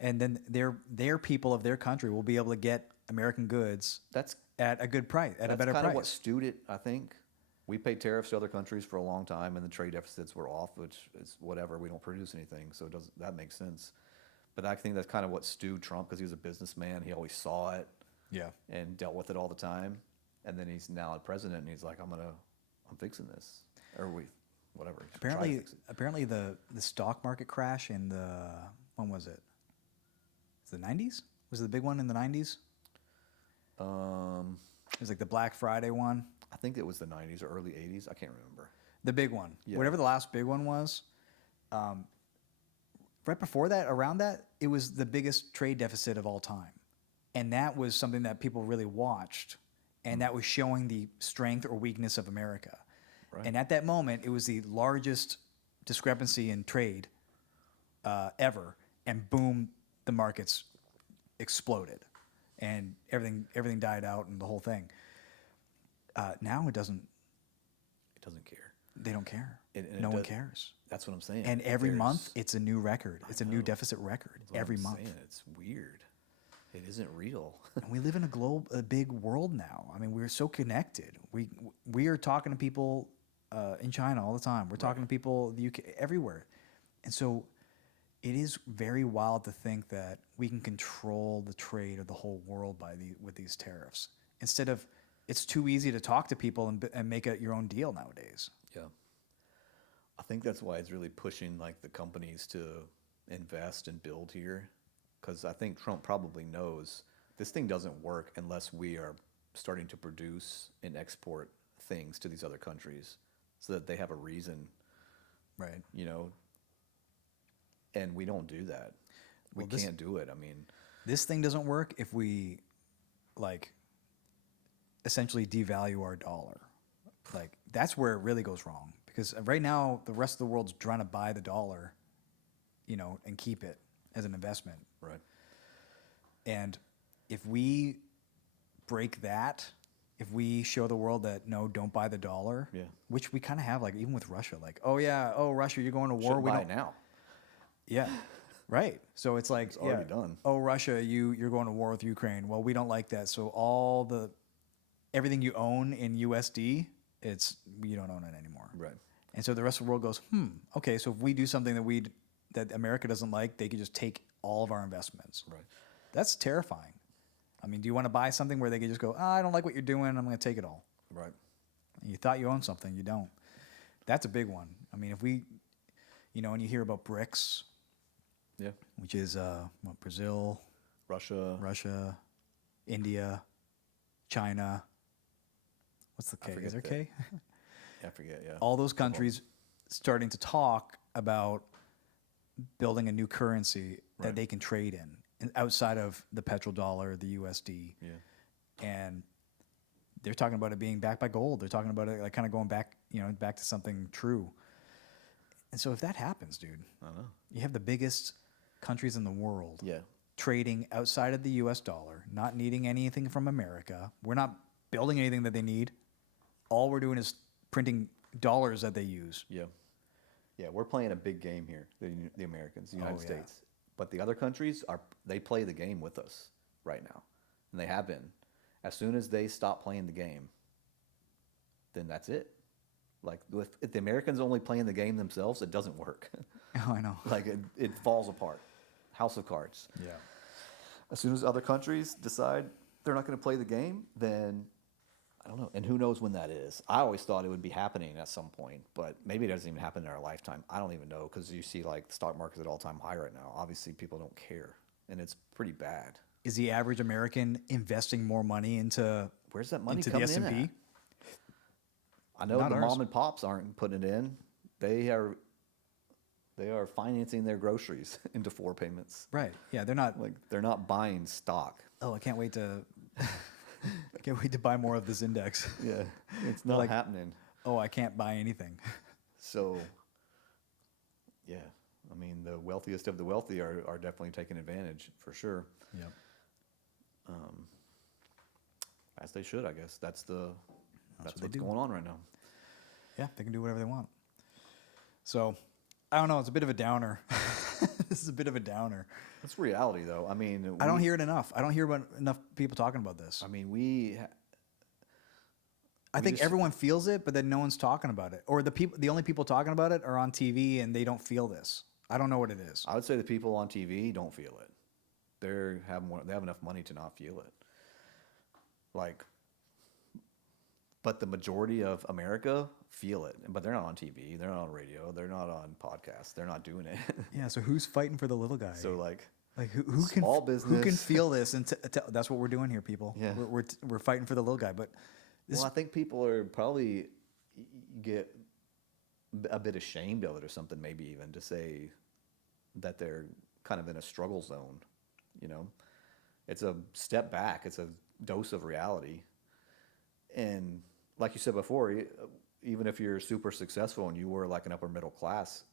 and then their people of their country will be able to get American goods that's at a good price, at a that's better kind price. of what stewed it, I think. We paid tariffs to other countries for a long time, and the trade deficits were off, which is whatever. We don't produce anything, so that makes sense. But I think that's kind of what stewed Trump, because he was a businessman. He always saw it Yeah. and dealt with it all the time. And then he's now a president, and he's like, I'm fixing this, or whatever. He's trying to fix it. Apparently the stock market crash in when was it? The 90s? Was it the big one in the 90s? It was like the Black Friday one. I think it was the 90s or early 80s. I can't remember. The big one. Yeah. Whatever the last big one was. Right before that, around that, it was the biggest trade deficit of all time. And that was something that people really watched. And that was showing the strength or weakness of America. Right. And at that moment, it was the largest discrepancy in trade ever. And boom, the markets exploded. And everything died out and the whole thing. Now it doesn't. It doesn't care. They don't care. And no one cares. That's what I'm saying. And every There's- month, it's a new record. It's a new deficit record That's what every I'm month. saying. It's weird. It isn't real. And we live in a big world now. I mean, we're so connected. We are talking to people in China all the time. We're talking to people in the UK, everywhere. And so it is very wild to think that we can control the trade of the whole world with these tariffs. Instead of, it's too easy to talk to people and make it your own deal nowadays. Yeah. I think that's why it's really pushing like the companies to invest and build here, because I think Trump probably knows this thing doesn't work unless we are starting to produce and export things to these other countries so that they have a reason, Right. and we don't do that. We Well, can't do it. I mean, This thing doesn't work if we, like, essentially devalue our dollar. Like, that's where it really goes wrong. Because right now, the rest of the world's trying to buy the dollar, and keep it as an investment. right. And if we break that, if we show the world that no, don't buy the dollar, Yeah. which we kind of have, like even with Russia, like, oh yeah, oh Russia, you're going to war. Shouldn't We buy don't. it now. Yeah, right. So it's like, It's already yeah, done. oh Russia, you're going to war with Ukraine. Well, we don't like that. So everything you own in USD, you don't own it anymore. Right. And so the rest of the world goes, okay, so if we do something that America doesn't like, they could just take all of our investments. Right. That's terrifying. I mean, do you want to buy something where they could just go, I don't like what you're doing, I'm going to take it all. Right. And you thought you owned something, you don't. That's a big one. I mean, if we, and you hear about BRICS, Yeah. which is Brazil, Russia, India, China. What's the K? forget Is there that. K? I forget. Yeah. All those countries starting to talk about building a new currency that Right. they can trade in, and outside of the petrodollar, the USD. Yeah. And they're talking about it being backed by gold. They're talking about it like kind of going back, back to something true. And so if that happens, dude, I know. you have the biggest countries in the world Yeah. trading outside of the US dollar, not needing anything from America. We're not building anything that they need. All we're doing is printing dollars that they use. Yeah. Yeah. We're playing a big game here, the Americans, the United Oh, yeah. States. But the other countries they play the game with us right now. And they have been. As soon as they stop playing the game, then that's it. Like if the Americans only playing the game themselves, it doesn't work. Oh, I know. Like it falls apart. House of cards. Yeah. As soon as other countries decide they're not going to play the game, then I don't know. And who knows when that is? I always thought it would be happening at some point, but maybe it doesn't even happen in our lifetime. I don't even know, because you see like the stock market's at all-time high right now. Obviously, people don't care, and it's pretty bad. Is the average American investing more money into Where's that money into coming the in S&P? at? I know Not the ours. mom and pops aren't putting it in. They are financing their groceries into 4 payments. Right. Yeah, they're not Like they're not buying stock. oh, I can't wait to buy more of this index. Yeah, it's not Like- happening. Oh, I can't buy anything. So, yeah, I mean, the wealthiest of the wealthy are definitely taking advantage for sure, Yep. as they should, I guess. That's what what's they do. going on right now. Yeah, they can do whatever they want. So, I don't know. It's a bit of a downer. This is a bit of a downer. That's reality, though. I mean, I don't hear it enough. I don't hear about enough people talking about this. I mean, I think just- everyone feels it, but then no one's talking about it. Or the only people talking about it are on TV, and they don't feel this. I don't know what it is. I would say the people on TV don't feel it. They have enough money to not feel it. But the majority of America feel it, but they're not on TV, they're not on radio, they're not on podcasts, they're not doing it. Yeah. So who's fighting for the little guy? So like who can small who business. can feel this? And that's what we're doing here, people. Yeah. We're fighting for the little guy. But this, Well, I think people are probably get a bit ashamed of it or something, maybe even to say that they're kind of in a struggle zone. It's a step back. It's a dose of reality. And like you said before, even if you're super successful and you were like an upper middle class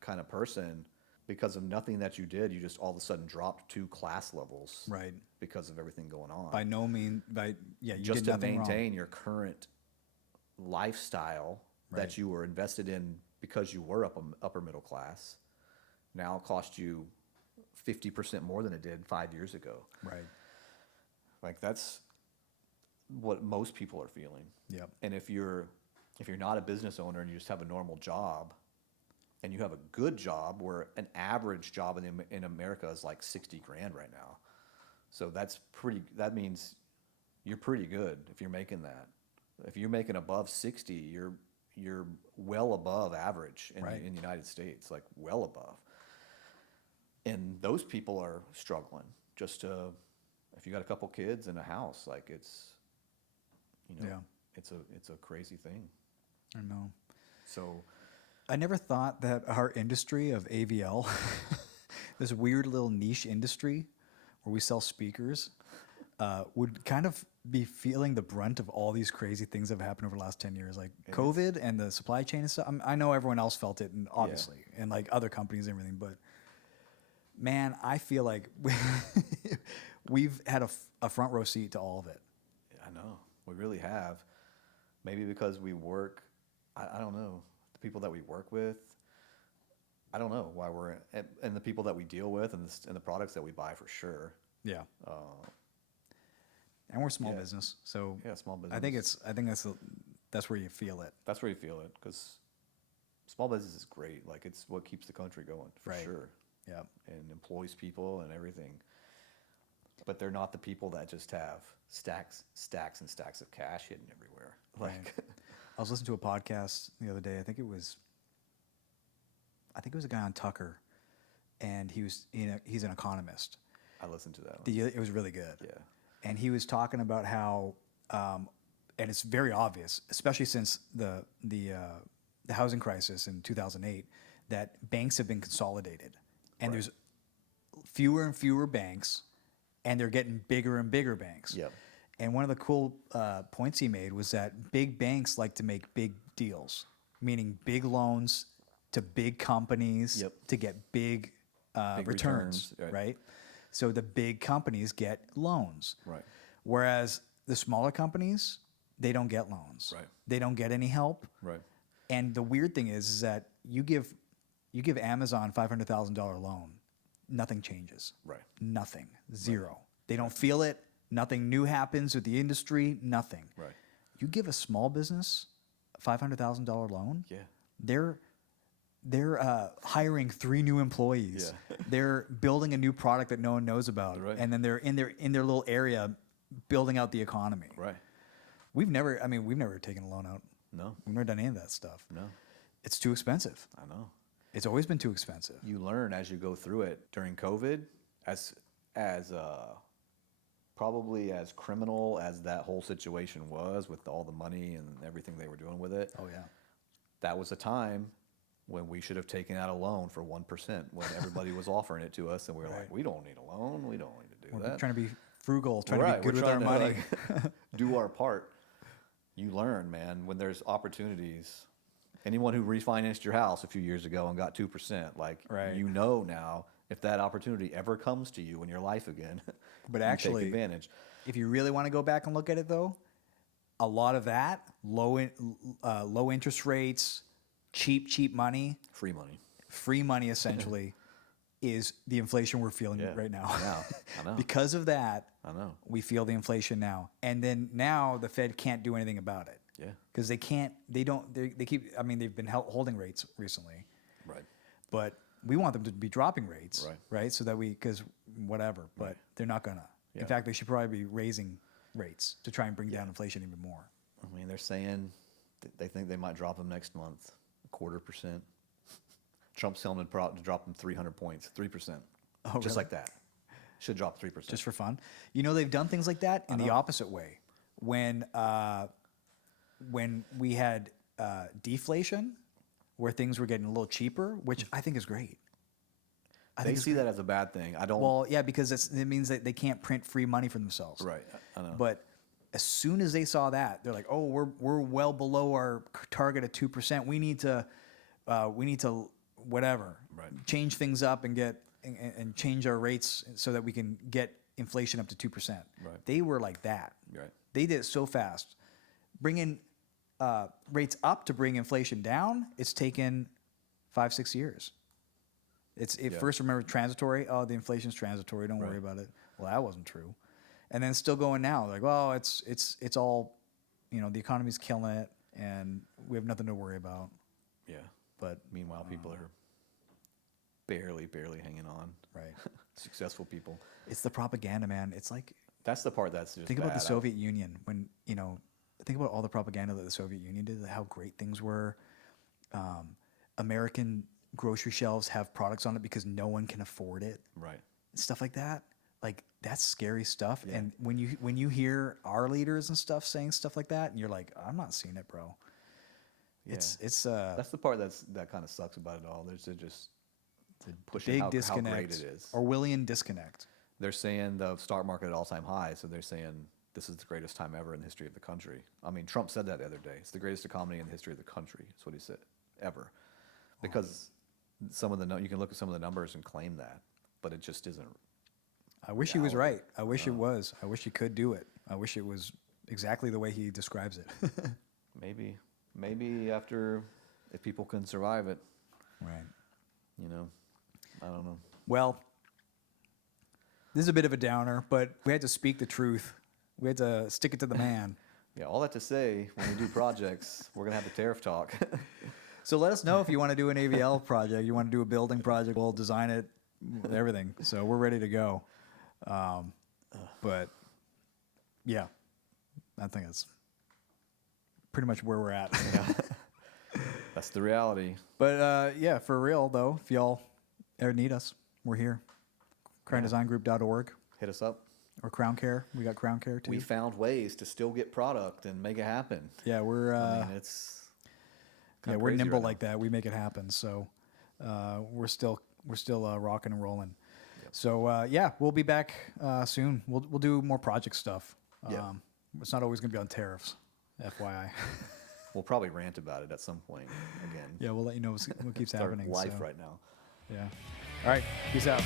kind of person, because of nothing that you did, you just all of a sudden dropped 2 class levels, Right. Because of everything going on. by no means, you Just did to nothing wrong. maintain your current lifestyle Right. that you were invested in because you were upper middle class, now cost you 50% more than it did 5 years ago. Right. Like that's what most people are feeling. Yep. And if you're not a business owner and you just have a normal job, and you have a good job, where an average job in America is like 60 grand right now, so that means you're pretty good if you're making that. If you're making above 60, you're well above average in Right. the United States, like well above. And those people are struggling. If you got a couple kids and a house, like it's, Yeah. it's a crazy thing. I know. So I never thought that our industry of AVL, this weird little niche industry where we sell speakers, would kind of be feeling the brunt of all these crazy things that have happened over the last 10 years, like COVID and the supply chain and stuff. I know everyone else felt it, and obviously, and like other companies and everything, but man, I feel like we've had a front row seat to all of it. We really have. Maybe because we work, I don't know, the people that we work with, I don't know why and the people that we deal with and the products that we buy for sure. Yeah. And we're small yeah. business, so Yeah, small business. I think that's where you feel it. That's where you feel it, because small business is great. Like, it's what keeps the country going for Right. sure. Yeah. And employs people and everything. But they're not the people that just have stacks and stacks of cash hidden everywhere. Like, Right. I was listening to a podcast the other day. I think it was a guy on Tucker, and he's an economist. I listened to that one. It was really good. Yeah. And he was talking about how, and it's very obvious, especially since the housing crisis in 2008, that banks have been consolidated, and Right. there's fewer and fewer banks, and they're getting bigger and bigger banks. Yep. And one of the cool points he made was that big banks like to make big deals, meaning big loans to big companies Yep. to get big, Big returns, returns, right? So the big companies get loans. Right. Whereas the smaller companies, they don't get loans. Right. They don't get any help. Right. And the weird thing is that you give Amazon $500,000 loan, nothing changes. Right. Nothing. Zero. They don't feel it. Nothing new happens with the industry. Nothing. Right. You give a small business a $500,000 loan. Yeah. They're hiring 3 new employees. Yeah. They're building a new product that no one knows about, Right. and then they're in their little area building out the economy. Right. We've never taken a loan out. No. We've never done any of that stuff. No. It's too expensive. I know. It's always been too expensive. You learn as you go through it. During COVID, as probably as criminal as that whole situation was, with all the money and everything they were doing with it, Oh yeah. that was a time when we should have taken out a loan for 1% when everybody was offering it to us, and we were Right. like, we don't need a loan. We don't need to do We're that. trying to be frugal, trying Right, to be good we're with our trying to, money. like, do our part. You learn, man, when there's opportunities. Anyone who refinanced your house a few years ago and got 2%, like, Right. you know now, if that opportunity ever comes to you in your life again, But you actually, take advantage. if you really want to go back and look at it, though, a lot of that low interest rates, cheap money, Free money. essentially, is the inflation we're feeling Yeah. right now. I know. Because of that, I know. we feel the inflation now. And then now the Fed can't do anything about it. Yeah. Because they keep, I mean, they've been holding rates recently, Right. but we want them to be dropping rates, Right. So that because whatever, but Right. they're not gonna. Yeah. In fact, they should probably be raising rates to try and bring down inflation even more. I mean, they're saying they think they might drop them next month, 0.25%. Trump's telling them to drop them 300 points, 3%. Oh, Just really? like that. Should drop 3%. Just for fun. You know, they've done things like that in the opposite way. When we had deflation, where things were getting a little cheaper, which I think is great. They see that as a bad thing. I don't. Well, yeah, because it means that they can't print free money for themselves. Right. I know. But as soon as they saw that, they're like, "Oh, we're well below our target of 2%. We need to whatever, Right. change things up and get and change our rates so that we can get inflation up to 2%." Right. They were like that. Right. They did it so fast. Bringing rates up to bring inflation down, it's taken 5-6 years. Yeah. First, remember, transitory. Oh, the inflation's transitory. Don't worry Right. about it. Well, that wasn't true. And then still going now, like, well, it's all, the economy's killing it, and we have nothing to worry about. Yeah. But Meanwhile, people are barely hanging on. right, Successful people. it's the propaganda, man. It's like, That's the part that's just think about the bad. Soviet Union when think about all the propaganda that the Soviet Union did, how great things were. American grocery shelves have products on it because no one can afford it. Right. Stuff like that. Like, that's scary stuff. Yeah. And when you hear our leaders and stuff saying stuff like that, and you're like, I'm not seeing it, bro. Yeah. It's That's the part that kind of sucks about it all. There's just pushing big how disconnect, great it is. Orwellian disconnect. They're saying the stock market at all-time high, so they're saying this is the greatest time ever in the history of the country. I mean, Trump said that the other day. It's the greatest economy in the history of the country. That's what he said, ever. Because you can look at some of the numbers and claim that, but it just isn't. I wish he was right. I wish it was. I wish he could do it. I wish it was exactly the way he describes it. Maybe after, if people can survive it, Right. you know, I don't know. Well, this is a bit of a downer, but we had to speak the truth. We had to stick it to the man. Yeah, all that to say, when we do projects, we're gonna have the tariff talk. So let us know if you want to do an AVL project, you want to do a building project, we'll design it, everything. So we're ready to go. But yeah, I think that's pretty much where we're at. That's the reality. But yeah, for real though, if y'all ever need us, we're here. CrownDesignGroup.org Hit us up. or Crown Care. We got Crown Care too. We found ways to still get product and make it happen. Yeah, we're I mean, it's kinda we're crazy nimble right now. like that. We make it happen. So we're still rocking and rolling. Yep. So yeah, we'll be back soon. We'll do more project stuff. Yeah. It's not always going to be on tariffs, FYI. We'll probably rant about it at some point again. Yeah, we'll let you know what keeps It's our happening. life so. right now. Yeah. All right. Peace out.